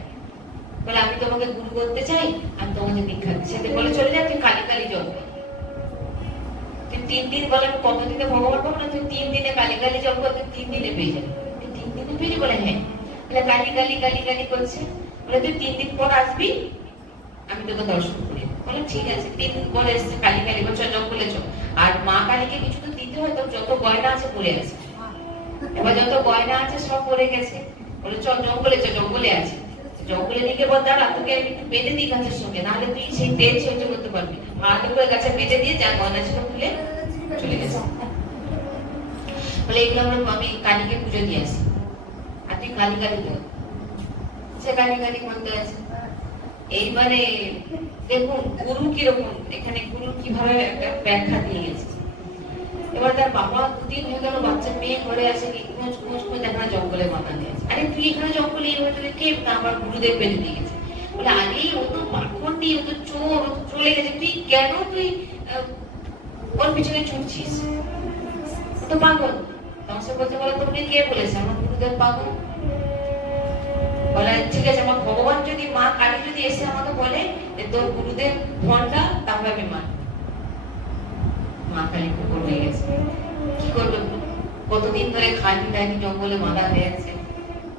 বলে আমি তোমাকে গুরু করতে চাই, আমি তোমাকে দীক্ষা দিচ্ছি, সে বলে চলে যা, তুই কালী কালী জপ, তুই 3 দিন বলে আমি কতদিনে ভগবান পাবো না, তুই 3 দিনে কালী কালী জপ করতে 3 দিনে পেয়ে যাবে। তুই 3 দিনে পেয়ে যাবে? বলে হ্যাঁ। বলে কালী কালী কালী কালী করছে, বলে তুই 3 দিন পর আসবি, আমি তোকে দর্শন করি। বলে ঠিক আছে। 3 দিন পরে এসছে, কালী কালী করছে, জঙ্গলে চল। আর মা কালীকে কিছু তো দিতে হয়, তো যত গয়না আছে পড়ে আছে, এবার যত গয়না আছে সব পড়ে গেছে। বলে চল জঙ্গলে, চল জঙ্গলে আছে, জঙ্গলে দিকে বল দাঁড়া, তোকে আমি একটু বেঁধে দিই গাছের সঙ্গে, নাহলে তুই সেই তেল সহ্য করতে পারবি না। মা তো করে গাছে বেঁধে দিয়ে যা গয়না ছিল খুলে চলে গেছে। বলে এগুলো আমি কালীকে পুজো দিয়ে আসি, আর তুই কালী কালী কর। সে কালী কালী করতে আছে। এইবারে দেখুন গুরু কিরকম, এখানে গুরু কিভাবে একটা ব্যাখ্যা দিয়ে গেছে। এবার তার বাবা 2 দিন হয়ে গেল, বাচ্চা মেয়ে ঘরে আসে, খোঁজ খোঁজ খোঁজ দেখা জঙ্গলে বাঁধা দিয়ে আছে। আরে তুই এখানে জঙ্গলে এইভাবে তোকে কে না, আমার গুরুদেব বেঁধে দিয়ে গেছে। বলে আরে ও তো পাখন্ডি, ও তো চোর, ও তো চলে গেছে, তুই কেন তুই ওর পিছনে ছুটছিস, ও তো পাগল। তখন সে বলতে বলে তোকে কে বলেছে আমার গুরুদেব পাগল? বলে ঠিক আছে, আমার ভগবান যদি, মা কালী যদি এসে আমাকে বলে তোর গুরুদেব ভণ্ডা, তাহলে আমি মানব। মা কালী কুকুর হয়ে গেছে, কি করবে? কতদিন ধরে খালি টাইনি জঙ্গলে বাঁধা হয়ে আছে।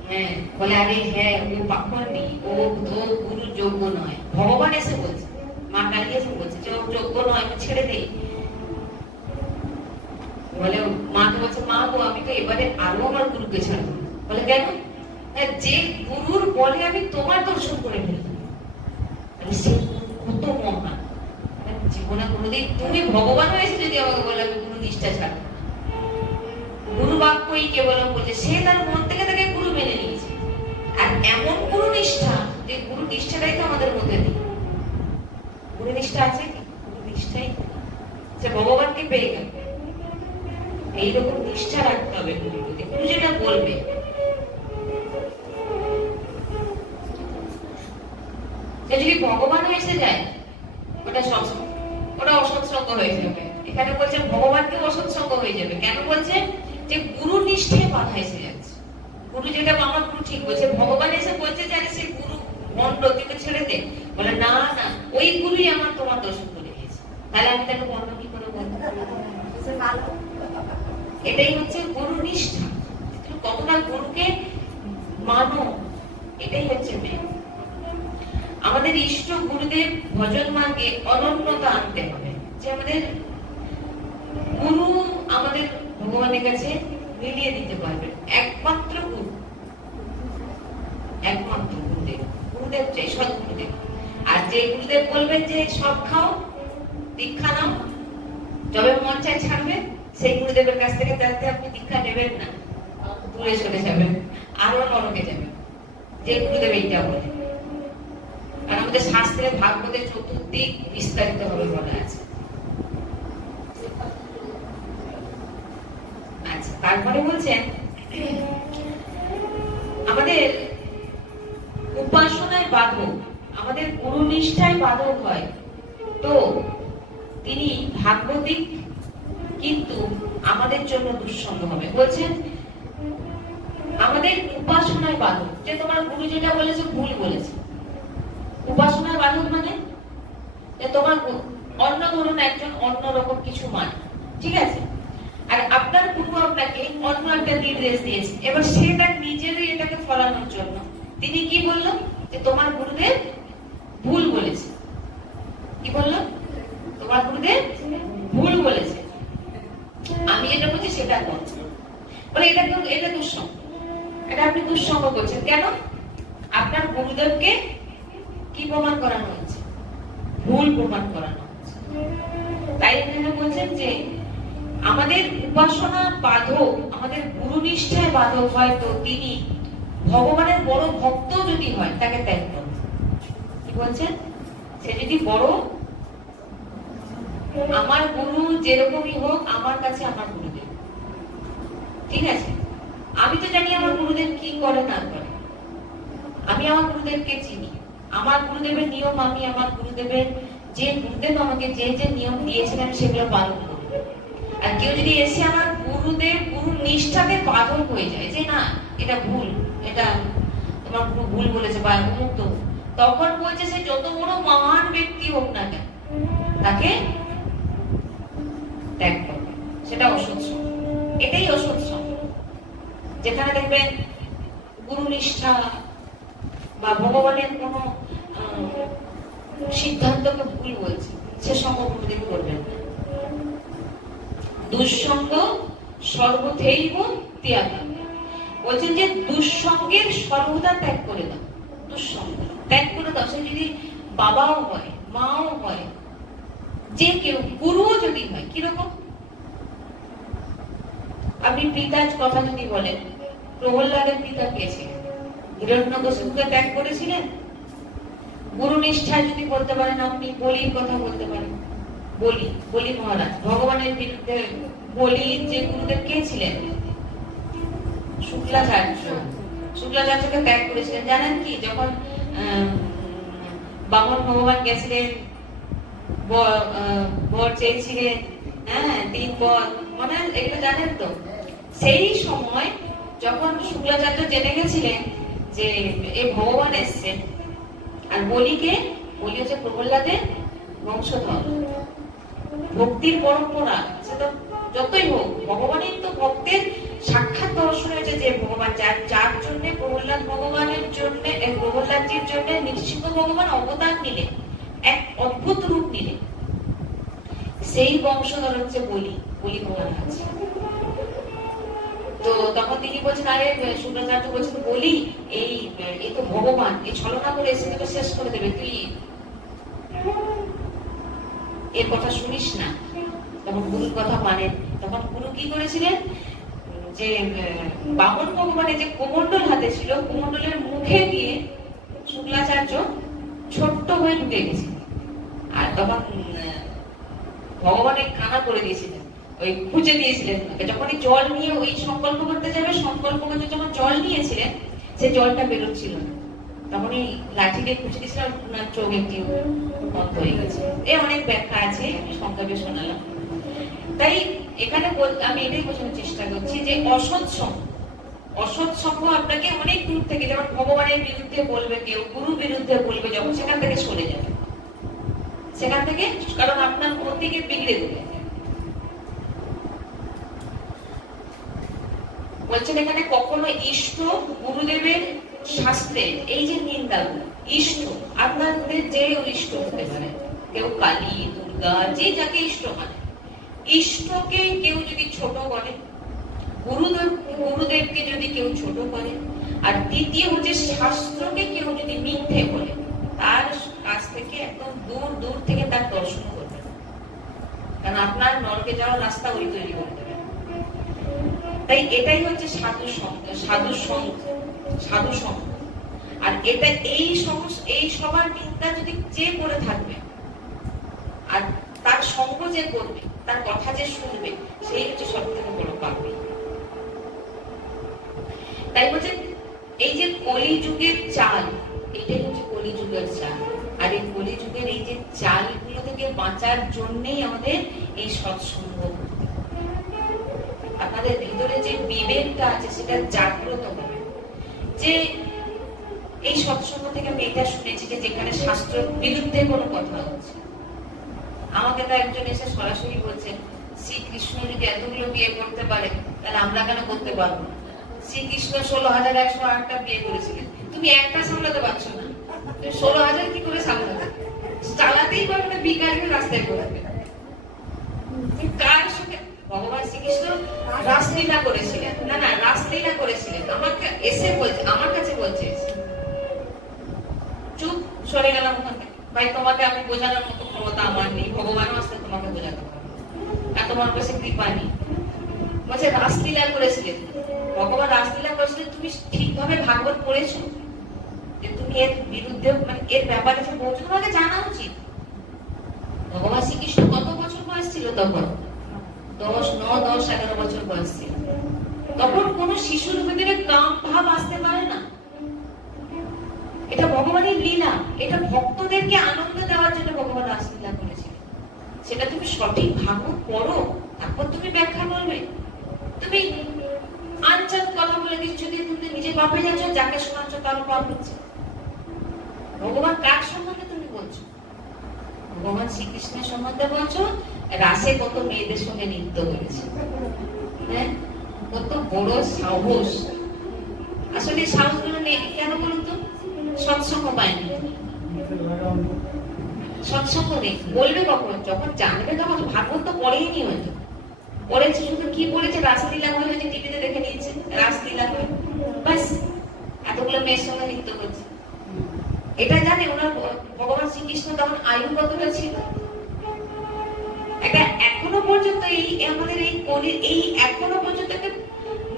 হ্যাঁ, বলে আরে হ্যাঁ ও পাখন্ডি, ও তো গুরু যোগ্য নয়। ভগবান এসে বলছে, মা কালী এসে বলছে যে ও যোগ্য নয়, আমি ছেড়ে দেই। বলে মাকে বলছে মা গো আমি তো এবারে আরো আমার গুরুকে ছাড়বো। বলে কেন? যে গুরুর বলে আমি তোমার দর্শন করে ফেলবো, সে কত মহান। জীবনে কোনোদিন তুমি ভগবান হয়েছে যদি আমাকে বলে আমি গুরু নিষ্ঠা ছাড়বো না, গুরু বাক্যই কেবল বলছে, সে তার মন থেকে তাকে গুরু মেনে নিয়েছে। আর এমন গুরু নিষ্ঠা, যে গুরু নিষ্ঠাটাই তো আমাদের মধ্যে নেই। গুরু নিষ্ঠা আছে কি? গুরু নিষ্ঠাই সে ভগবানকে পেয়ে গেল। এইরকম নিষ্ঠা রাখতে হবে গুরুর প্রতি, গুরু যেটা বলবে। যদি ভগবানও এসে যায় ওটা সবসময় ওরা অসৎসঙ্গ হয়ে যাবে। এখানে বলছে ভগবানকে অসৎসঙ্গ হয়ে যাবে। কেন বলছে? যে গুরু নিষ্ঠে বাধা এসে যাচ্ছে। গুরু যেটা আমার গুরু ঠিক বলছে, ভগবান এসে বলছে যে আরে সেই গুরু ভণ্ড, তুই ছেড়ে দে। বলে না না, ওই গুরুই আমার তোমার দর্শন করে দিয়েছে, তাহলে আমি তাকে ভণ্ড কি করে বলবো? এটাই হচ্ছে গুরু নিষ্ঠা। কতটা গুরুকে মানো, এটাই হচ্ছে মেয়ে। আমাদের ইষ্ট গুরুদেব ভজন মার্গে অনন্যতা আনতে হবে, যে আমাদের গুরু আমাদের ভগবানের কাছে মিলিয়ে দিতে পারবে। একমাত্র গুরু, একমাত্র গুরুদেব, গুরুদেব চাই, সৎ গুরুদেব। আর যে গুরুদেব বলবেন যে সব খাও, দীক্ষা নাও, যবে মন চায় ছাড়বে, সেই গুরুদেবের কাছ থেকে যাতে আপনি দীক্ষা নেবেন না, দূরে চলে যাবেন, আরো নরকে যাবেন। যে গুরুদেব এইটা বলে। আর আমাদের শাস্ত্রে ভাগবতের চতুর্দিক বিস্তারিত ভাবে বলা আছে। আচ্ছা, তারপরে বলছেন আমাদের উপাসনায় বাধক, আমাদের গুরু নিষ্ঠায় বাধক হয়, তো তিনি ভাগবতিক কিন্তু আমাদের জন্য দুঃসঙ্গ হবে। বলছেন আমাদের উপাসনায় বাধক, যে তোমার গুরু যেটা বলেছে ভুল বলেছে। উপাসনায় বাধক মানে যে তোমার অন্য ধরুন একজন অন্য রকম কিছু মানে, ঠিক আছে, আর আপনার গুরু আপনাকে অন্য একটা নির্দেশ দিয়েছে, এবার সে তার নিজেরই এটাকে ফলানোর জন্য তিনি কি বললো? যে তোমার গুরুদেব ভুল বলেছে। কি বললো? তোমার গুরুদেব ভুল বলেছে, আমি যেটা বলছি সেটা করছি। বলে এটা দুঃসঙ্গ, এটা আপনি দুঃসঙ্গ করছেন। কেন? আপনার গুরুদেবকে কি প্রমাণ করানো হচ্ছে? ভুল প্রমাণ করানো হচ্ছে। তাই এখানে বলছেন যে আমাদের উপাসনা বাধক, আমাদের গুরু নিষ্ঠায় বাধক হয়, তো তিনি ভগবানের বড় ভক্ত যদি হয় তাকে ত্যাগ করুন। কি বলছেন? সে যদি বড়, আমার গুরু যেরকমই হোক, আমার কাছে আমার গুরুদেব, ঠিক আছে, আমি তো জানি আমার গুরুদেব কি করে না করে, আমি আমার গুরুদেবকে চিনি, আমার গুরুদেবের নিয়ম, আমি আমার গুরুদেবের যে গুরুদেব আমাকে যে যে নিয়ম দিয়েছিলেন সেগুলো পালন করব। আর কেউ যদি এসে আমার গুরুদেব গুরু নিষ্ঠাতে বাধক হয়ে যায়, যে না এটা ভুল, এটা তোমার গুরু ভুল বলেছে বা মুক্ত, তখন বলছে সে যত বড় মহান ব্যক্তি হোক না কেন তাকে ত্যাগ করবে। সেটা অসৎসঙ্গ, এটাই অসৎসঙ্গ। যেখানে দেখবেন গুরু নিষ্ঠা বা ভগবানের কোন সিদ্ধান্তকে ভুল বলছে, সে সঙ্গ কোনদিন করবেন না। দুঃসঙ্গ সর্বথৈব ত্যাগঃ, বলছেন যে দুঃসঙ্গের সর্বদা ত্যাগ করে দাও, দুঃসঙ্গ ত্যাগ করে দাও। সে যদি বাবাও হয়, মাও হয়, যে কেউ, গুরুও যদি হয়, কিরকম? আপনি পিতার কথা যদি বলেন, প্রহ্লাদের পিতা কে ছিলেন? হিরণ্যকশিপুকে ত্যাগ করেছিলেন। গুরু নিষ্ঠায় যদি বলতে পারেন, আপনি বলির কথা বলতে পারেন। বলি মহারাজ ভগবানের বিরুদ্ধে, বলির যে গুরুদেব কে ছিলেন? শুক্লাচার্য। শুক্লাচার্যকে ত্যাগ করেছিলেন। জানেন কি, যখন বামন ভগবান গেছিলেন, বর চেয়েছিলেন, হ্যাঁ 3 বর, মানে এগুলো জানেন তো। সেই সময় যখন শুক্লাচার্য জেনে গেছিলেন যে এই ভগবান এসছেন, আর বলি হচ্ছে প্রহ্লাদের বংশধর, ভক্তির পরম্পরা, সেটা যতই হোক ভগবানের তো ভক্তের সাক্ষাৎ দর্শন হয়েছে, যে ভগবান যার জন্য প্রহ্লাদ ভগবানের জন্য, প্রহ্লাদজির জন্য নৃসিংহ ভগবান অবতার নিলেন, এক অদ্ভুত রূপ নিলেন, সেই বংশধর হচ্ছে বলি মহারাজ। তো তখন তিনি বলছেন, আরে শুক্রাচার্য বলছেন বলি এই তো ভগবান, এই ছলনা করে এসে তোকে শেষ করে দেবে, তুই এর কথা শুনিস না। তখন গুরুর কথা মানেন। তখন গুরু কি করেছিলেন, যে বামন ভগবানের যে কুমণ্ডল হাতে ছিল, কুমণ্ডলের মুখে দিয়ে শুক্লাচার্য ছোট্ট হয়ে ঢুকে গেছিল, আর তখন ভগবানের কানা করে দিয়েছিলেন, ওই খুঁজে দিয়েছিলেন। যখনই জল নিয়ে ওই সংকল্প করতে যাবে, সংকল্প করতে যখন জল নিয়েছিলেন, সে জলটা বেরোচ্ছিল না, তখন এই লাঠি দিয়ে খুঁজে দিয়েছিলেন, ওনার চোখ একটি বন্ধ হয়ে গেছে। এ অনেক ব্যাখ্যা আছে, আমি সংক্ষেপে শোনালাম। তাই এখানে আমি এটাই বোঝানোর চেষ্টা করছি যে অসৎসঙ্গ, অসৎসঙ্গ আপনাকে অনেক দূর থেকে, যেমন ভগবানের বিরুদ্ধে বলবে কেউ, গুরু বিরুদ্ধে বলবে, যখন সেখান থেকে সরে যাবে, সেখান থেকে, কারণ আপনার মতিকে বিগড়ে দেবে। বলছেন এখানে কখনো ইষ্ট গুরুদেবের শাস্ত্রে এই যে নিন্দা, ইষ্ট আপনাদের যে ইষ্ট হতে পারে, কেউ কালী দুর্গা, যে যাকে ইষ্ট মানে, ইষ্টকে কেউ যদি ছোট করে, গুরুদেবকে যদি কেউ ছোট করে, আর দ্বিতীয় হচ্ছে শাস্ত্রকে কেউ যদি মিথ্যে বলে, তার কাছ থেকে একদম দূর দূর থেকে তার দর্শন করবে, কারণ আপনার নরকে যাওয়ার রাস্তা ওই তৈরি করে দেবে। তাই এটাই হচ্ছে সাধু সঙ্গ, সাধু সঙ্গ, সাধু সঙ্গ। আর এটা এই সবার নিন্দা যদি যে করে থাকবে, আর তার সঙ্গ যে করবে, তার কথা যে শুনবে, সেই হচ্ছে সব থেকে বড় পাপী। তাই বলছে এই যে কলিযুগের চাল, এটাই হচ্ছে কলিযুগের চাল। আর এই কলিযুগের এই যে চালগুলো থেকে বাঁচার জন্যই আমাদের এই সৎসঙ্গ। আপনাদের ভিতরে যে বিবেকটা আছে সেটা জাগ্রত হবে, যে এই সৎসঙ্গ থেকে আমি এটা শুনেছি যে যেখানে শাস্ত্র বিরুদ্ধে কোনো কথা হচ্ছে। আমাকে তো একজন এসে সরাসরি বলছেন, শ্রীকৃষ্ণ যদি এতগুলো বিয়ে করতে পারে, তাহলে আমরা কেন করতে পারবো না? শ্রীকৃষ্ণ 16,108টা বিয়ে করেছিলেন, তুমি একটা সামলাতে পারছো না, তুমি 16,000 কি করে সামলাতে? চালাতেই পারবে না, বিকারের রাস্তায় করবে। কার সঙ্গে ভগবান শ্রীকৃষ্ণ রাসলীলা করেছিলেন? না না, রাসলীলা করেছিলেন। আমাকে এসে বলছে, আমার কাছে বলছে, চুপ সরে গেলাম ওখান থেকে। ভাই তোমাকে আমি বোঝানোর মতো ক্ষমতা আমার নেই, ভগবানও আসতে তোমাকে বোঝাতে পারবে, আর তোমার কাছে কৃপা নেই। বলছে রাসলীলা করেছিলেন, ভগবান রাসলীলা করেছিলেন, তুমি ঠিকভাবে ভাগবত পড়েছো? যে তুমি এর বিরুদ্ধে, মানে এর ব্যাপারে যে বলছো, তোমাকে জানা উচিত। ভগবান শ্রীকৃষ্ণ কত বছর বয়স ছিল তখন? 10, 9, 10, 11 বছর বয়স ছিল। তখন কোন শিশুর ভিতরে কাম ভাব আসতে পারে না। এটা ভগবানের লীলা, এটা ভক্তদেরকে আনন্দ দেওয়ার জন্য ভগবান রাসলীলা করেছিলেন। সেটা তুমি সঠিক ভাগবত পড়ো, তারপর তুমি ব্যাখ্যা করবে। তুমি আনচান কথা বলে দিচ্ছ, দিয়ে তুমি নিজে পাপে যাচ্ছ, যাকে শোনাচ্ছ তারও পাপ হচ্ছে। ভগবান কার সম্বন্ধে তুমি বলছো? ভগবান শ্রীকৃষ্ণের সম্বন্ধে বলছো। রাসে কত মেয়েদের সঙ্গে নৃত্য করেছে, হ্যাঁ, কত বড় সাহস। আসলে সাহস গুলো নেই কেন বলুন তো? সৎসঙ্গ পায়নি, সৎসঙ্গ নেই। বলবে কখন? যখন জানবে তখন। ভাগবত তো পড়েইনি, হয়তো পড়েছে, শুধু কি পড়েছে? রাসলীলা হয়েছে, টিভিতে দেখে নিয়েছে রাসলীলা হয়ে, বাস এতগুলো মেয়ের সঙ্গে নৃত্য করছে। এটা জানে ওনার ভগবান শ্রীকৃষ্ণ তখন আয়ু কতটা ছিল? একটা এখনো পর্যন্ত আমাদের এই এখনো পর্যন্ত একটা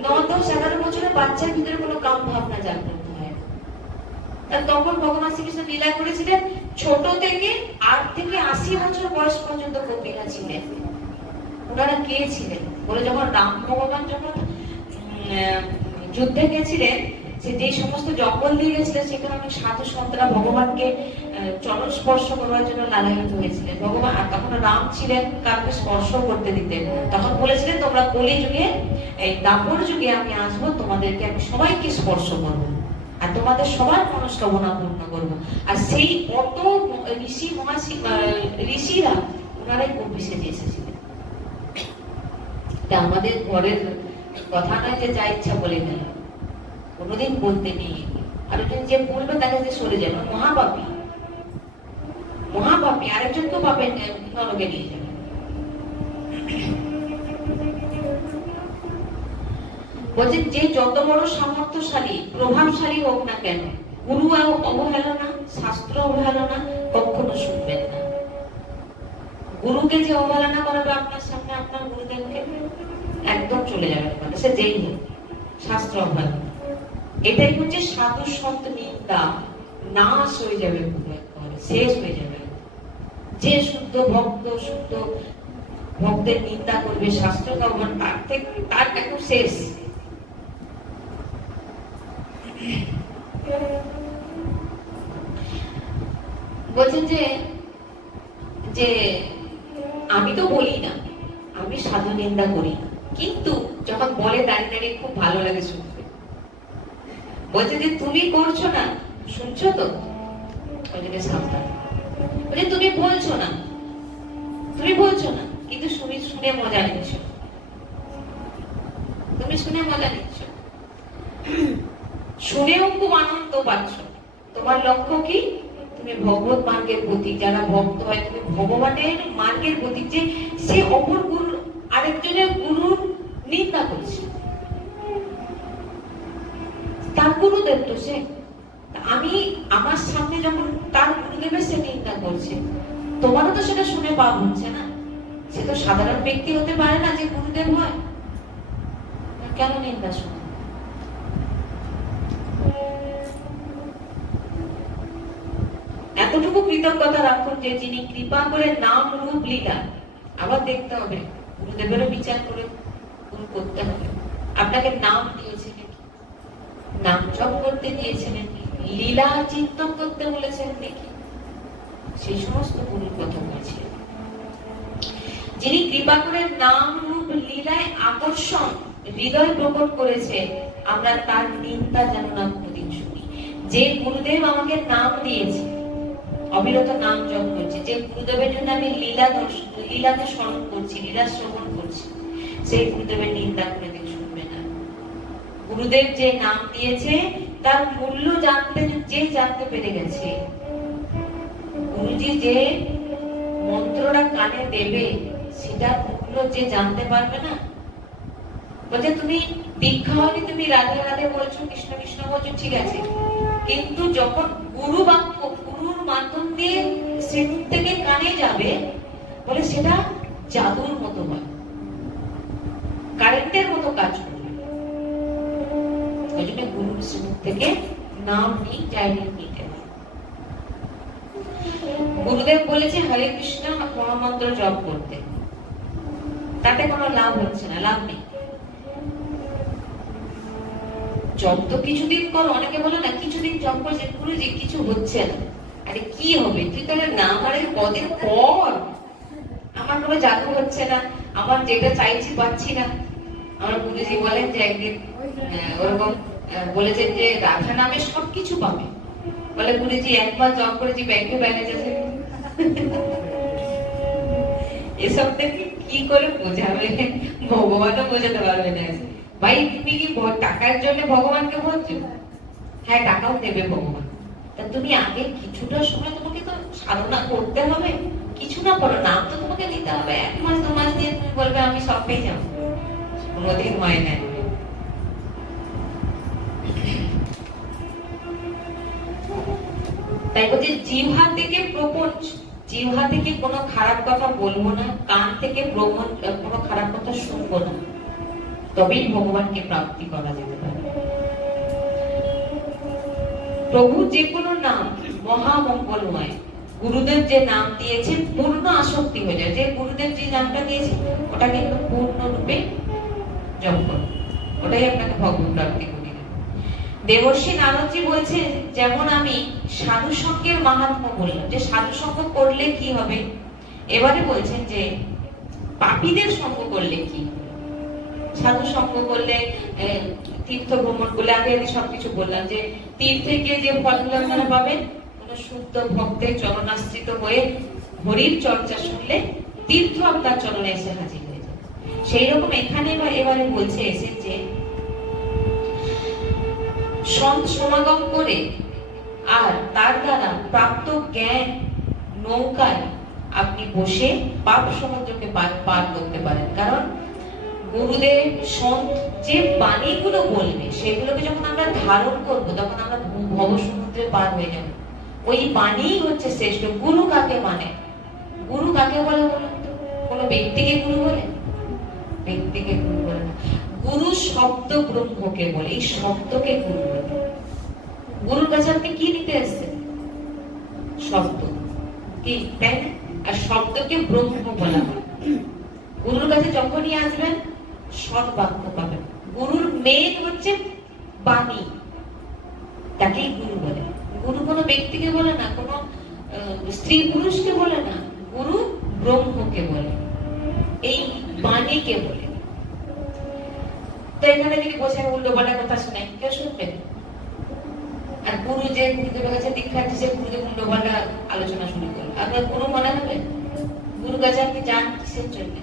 9, 10, 11 বছরের বাচ্চার ভিতরে কোনো কাম ভাবনা জাগ্রত হয়। তখন ভগবান শ্রীকৃষ্ণ লীলা করেছিলেন ছোট থেকে 8 থেকে 80 বছর বয়স পর্যন্ত গোপীরা ছিলেন। ওনারা কে ছিলেন বলে, যখন রাম ভগবান যখন যুদ্ধে গেছিলেন, যে সমস্ত জঙ্গল দিয়ে গেছিলেন, সেখানে অনেক সাধু সন্তরা ভগবানকে চরণ স্পর্শ করার জন্য লালায়িত হয়েছিলেন। ভগবান, আর তখন রাম ছিলেন কাউকে স্পর্শ করতে দিতেন। তখন বলেছিলেন, তোমরা কলি যুগে, এই দাপর যুগে আমি আসবো, তোমাদেরকে আমি সবাইকে স্পর্শ করবো, আর তোমাদের সবার মনস্কামনা পূর্ণ করবো। আর সেই অত ঋষি ঋষিরা ওনারাই কবি সেজে এসেছিলেন। আমাদের ঘরের কথা নয় যে যা ইচ্ছা বলে গেল, কোনোদিন বলতে নেই। আর যে বলবে তাকে যে সরে যাবে, মহাপাপী, মহাপাপী। আরেকজনকে পাবে নরকে নিয়ে যাবে। বলছে যে যত বড় সামর্থ্যশালী প্রভাবশালী হোক না কেন, গুরু অবহেলনা, শাস্ত্র অবহেলনা কখনো শুনবেন না। গুরুকে যে অবহেলনা করাবে আপনার সামনে, আপনার গুরুদেবকে, একদম চলে যাবে, সে যেই হোক, শাস্ত্র অবহেলনা। এটাই হচ্ছে সাধু সন্ত নিন্দা, নাশ হয়ে যাবে, শেষ হয়ে যাবে। যে শুদ্ধ ভক্ত, শুদ্ধ ভক্তের নিন্দা করবে, শাস্ত্রকে অবমাননা, তার এখন শেষ। বলছেন যে যে আমি তো বলি না, আমি সাধু নিন্দা করি, কিন্তু যখন বলে দাঁড়িয়ে দাঁড়িয়ে খুব ভালো লাগে শুনতে। বলছে যে তুমি করছো না, শুনছো তো, ওই জন্য সাবধান। বলছে তুমি বলছো না, তুমি বলছো না, কিন্তু শুনে মজা নিচ্ছ, তুমি শুনে মজা নিচ্ছ, শুনেও খুব আনন্দ পাচ্ছ। তোমার লক্ষ্য কি? তুমি ভগবত মার্গের প্রতীক। যারা ভক্ত হয়, তুমি ভগবানের মার্গের প্রতীক। যে সে অপর গুরু, আরেকজনের গুরুর নিন্দা করছে, তার গুরুদেব তো সে, আমি আমার সামনে যখন তার গুরুদেবের সে নিন্দা করছে, তোমারও তো সেটা শুনে পাপ হচ্ছে না। সে তো সাধারণ ব্যক্তি হতে পারে না যে গুরুদেব হয়, কেন নিন্দা শুনে? এতটুকু কৃতজ্ঞতা রাখুন যে যিনি কৃপা করে নাম রূপ লীলা, আবার দেখতে হবে, গুরুদেবেরও বিচার করে করতে হবে। আপনাকে নাম দিয়েছে নাকি, নাম জপ করতে দিয়েছেন নাকি, লীলা চিন্তন করতে বলেছেন নাকি, সেই সমস্ত গুরুর কথা বলছি। যিনি কৃপা করে নাম রূপ লীলায় আকর্ষণ হৃদয় প্রকট করেছে, আমরা তার নিন্দা যেন না কোনদিন শুনি। যে গুরুদেব আমাকে নাম দিয়েছে, অবিরত নাম জপ করছি, যে গুরুদেবের জন্য আমি লীলাকে স্মরণ করছি, লীলা শ্রবণ করছি, সেই গুরুদেবের নিন্দা করে দিন শুনবে না। গুরুদেব যে নাম দিয়েছে তার মূল্য জানতে পেরে গেছে। গুরুজি যে মন্ত্রটা কানে দেবে, সেটার মূল্য যে জানতে পারবে না। বলছে তুমি দীক্ষা হয়নি, তুমি রাধে রাধে বলছো, কৃষ্ণ কৃষ্ণ বলছো, ঠিক আছে, কিন্তু যখন গুরু বাক্য গুরুর মাধ্যম দিয়ে শ্রীমুখ থেকে কানে যাবে, বলে সেটা জাদুর মতো হয়, কারেন্টের মতো কাজ করবে। ওই জন্য গুরুর শ্রীমুখ থেকে নাম নিই, চাইনিজ নিতে হয়। গুরুদেব বলেছে হরে কৃষ্ণ মহামন্ত্র জপ করতে, তাতে কোনো লাভ হচ্ছে না, লাভ নেই। জপ তো কিছুদিন করো, অনেকে বলে না কিছুদিন জপ করছে, গুরুজি কিছু হচ্ছে না। আরে কি হবে, তুই তাহলে নাম হারে কদিন পর, আমার কোনো জাদু হচ্ছে না, আমার যেটা চাইছি পাচ্ছি না। আমার গুরুজি বলেন যে একদিন ওরকম বলেছেন যে রাধা নামে সবকিছু পাবে। বলে গুরুজি একবার জব করেছি, ব্যাংকে ব্যালেন্স আছে। এসব থেকে কি করে বোঝাবে, ভগবানও বোঝাতে পারবে না। ভাই তুমি কি টাকার জন্য ভগবানকে বলছো? হ্যাঁ, টাকাও দেবে ভগবান, তা তুমি আগে কিছুটা সময় তোমাকে তো সাধনা করতে হবে, কিছু না করো, নাম তো তোমাকে নিতে হবে। 1 মাস 2 মাস দিয়ে তুমি বলবে আমি সব পেয়ে যাবো, কোনোদিন হয় না। তাই বলছে জিহ্বা থেকে প্রপঞ্চ, জিহ্বা থেকে কোনো খারাপ কথা বলবো না, কান থেকে কোনো খারাপ কথা শুনবো না, তবেই ভগবানকে প্রাপ্তি করা যেতে পারে। প্রভু যে কোনো নাম মহামঙ্গলময়। গুরুদেব যে নাম দিয়েছে পূর্ণ আসক্তি হয়ে যায়। যে গুরুদেব যে নামটা দিয়েছে ওটা কিন্তু পূর্ণরূপে জপ করুন, ওটাই আপনাকে ভগবত প্রাপ্তি করিয়ে দেবে। দেবর্ষি নারদজি বলছেন, যেমন আমি সাধু সঙ্গের মাহাত্ম্য বললাম, যে সাধু সঙ্গ করলে কি হবে, এবারে বলছেন যে পাপীদের সঙ্গ করলে কি। সাধু সঙ্গ করলে, তীর্থ ভ্রমণ করলে, আগে সবকিছু বললাম যে তীর্থে গিয়ে যে ফলগুলো আপনারা পাবেন, কোন শুদ্ধ ভক্তের চরণাশ্রিত হয়ে হরির চর্চা শুনলে তীর্থ আপনার চরণে এসে হাজির হয়ে যায়। সেই রকম এখানে এবারে বলছে এসে যে সৎ সমাগম করে আর তার দ্বারা প্রাপ্ত জ্ঞান নৌকায় আপনি বসে পাপ সমুদ্রকে পার করতে পারেন। কারণ গুরুদেব সন্ত যে বাণীগুলো বলবে, সেগুলোকে যখন আমরা ধারণ করব, তখন আমরা ভব সমুদ্রে পার হয়ে যাব। ওই বাণীই হচ্ছে শ্রেষ্ঠ। গুরু কাকে মানে, গুরু কাকে বলে বলুন তো? কোনো ব্যক্তিকে গুরু বলে? ব্যক্তিকে গুরু বলে না। গুরু শব্দ ব্রহ্মকে বলে, এই শব্দকে গুরু বলে। গুরুর কাছে আপনি কি নিতে এসেছেন? শব্দ, কি তাই না? আর শব্দকে ব্রহ্ম বলা হয়। গুরুর কাছে যখনই আসবেন সৎ বাক্য পাবেন। গুরুর মেন হচ্ছে বাণী, তাকেই গুরু বলে। গুরু কোনো ব্যক্তিকে বলে না, কোনো স্ত্রী পুরুষকে বলে না, গুরু ব্রহ্মকে বলে, এই বাণীকে বলে। তো এখানে যদি বসে উল্টো পাল্টা কথা শোনাই, কেউ শুনবে? আর গুরু যে গুরুদেবের কাছে দীক্ষা দিচ্ছে, গুরুদেব উল্টো পাল্টা আলোচনা শুরু করবে, আপনার গুরু মনে হবে? গুরুর কাছে আপনি যান কিসের জন্য?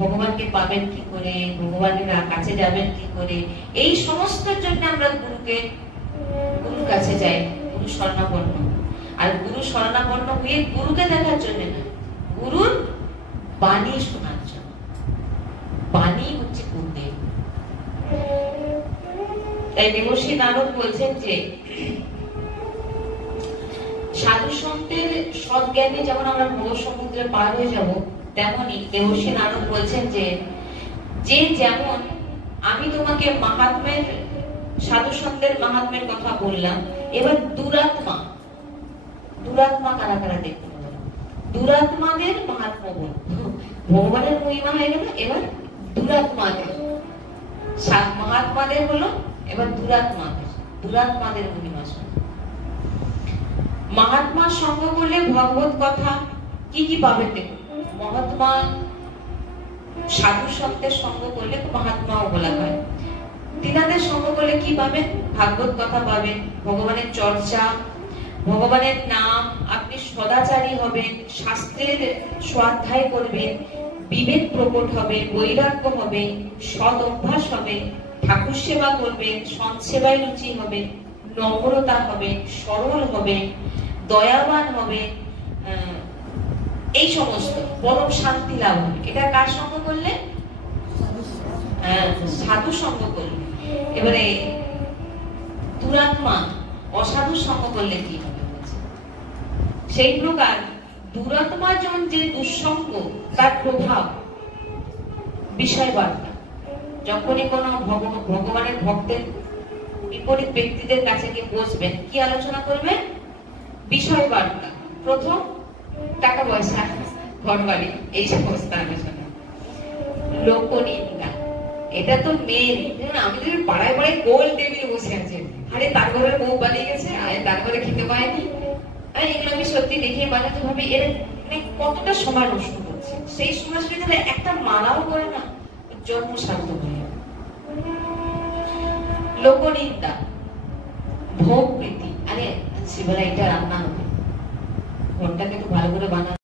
ভগবানকে পাবেন কি করে, ভগবানের কাছে যাবেন কি করে, এই সমস্ত জন্য আমরা গুরুর কাছে যাই, গুরু শরণাপন্ন। আর গুরু শরণাপন্ন হয়ে গুরুকে দেখার জন্য না, গুরুর বাণী শোনার জন্য। বাণী হচ্ছে গুরুদেব। তাই দেবশ্রী নারদ বলছেন যে সাধু সন্তের সৎজ্ঞানে যেমন আমরা ভব সমুদ্রে পার হয়ে যাব, তেমনি দেবশ্রী নারদ বলছেন যে যেমন আমি তোমাকে মাহাত্ম্যের, সাধু সন্তের মাহাত্ম্যের কথা বললাম, এবার দুরাত্মা কারা কারা দেখতে হবে, দুরাত্মাদের মাহাত্ম্য বলবো। ভগবানের মহিমা হয়ে গেল, এবার দুরাত্মাদের, মহাত্মাদের হলো, এবার দুরাত্মাদের মহিমা শোনো। মহাত্মার সঙ্গ করলে ভগবত কথা কি কি পাবেন দেখুন। মহাত্মা সাধু সন্তের সঙ্গ করলে মহাত্মাও বলা হয়। তিনাদের সঙ্গ করলে কি পাবেন? ভাগবত কথা পাবেন, ভগবানের চর্চা, ভগবানের নাম, আপনি সদাচারী হবেন, শাস্ত্রের স্বাধ্যায় করবেন, বিবেক প্রকট হবে, বৈরাগ্য হবে, সৎ অভ্যাস হবে, ঠাকুর সেবা করবেন, সৎ সেবায় রুচি হবে, নম্রতা হবে, সরল হবে, দয়াবান হবে, এই সমস্ত পরম শান্তি লাভ হবে। এটা কার সঙ্গ করলে? সাধু সঙ্গ করলে। এবারে দুরাত্মা, অসাধু সঙ্গ করলে কি হবে? সেই প্রকার দুরাত্মাজন যে দুঃসঙ্গ, তার প্রভাব বিষয় বার্তা। যখনই কোনো ভগবানের ভক্তের বিপরীত ব্যক্তিদের কাছে গিয়ে বসবেন, কি আলোচনা করবেন? বিষয় বার্তা। প্রথম টাকা পয়সা, ঘর বাড়ি, এই সমস্ত আলোচনা। লোকনিন্দা, এটা তো মেন। আমাদের পাড়ায় পাড়ায় গোল টেবিল বসে আছে, আরে তার ঘরের বউ পালিয়ে গেছে, আরে তার ঘরে খেতে পায়নি। এগুলো আমি সত্যি দেখে বাজাতে ভাবি, এর কতটা সময় নষ্ট করছে। সেই সময় যদি একটা মালাও করে না, জন্ম সার্থক হয়ে যাবে। লোকনিন্দা, ভোগ প্রীতি, আরে শিবরা এটা রান্না হবে, ঘরটাকে তো ভালো করে বানানো।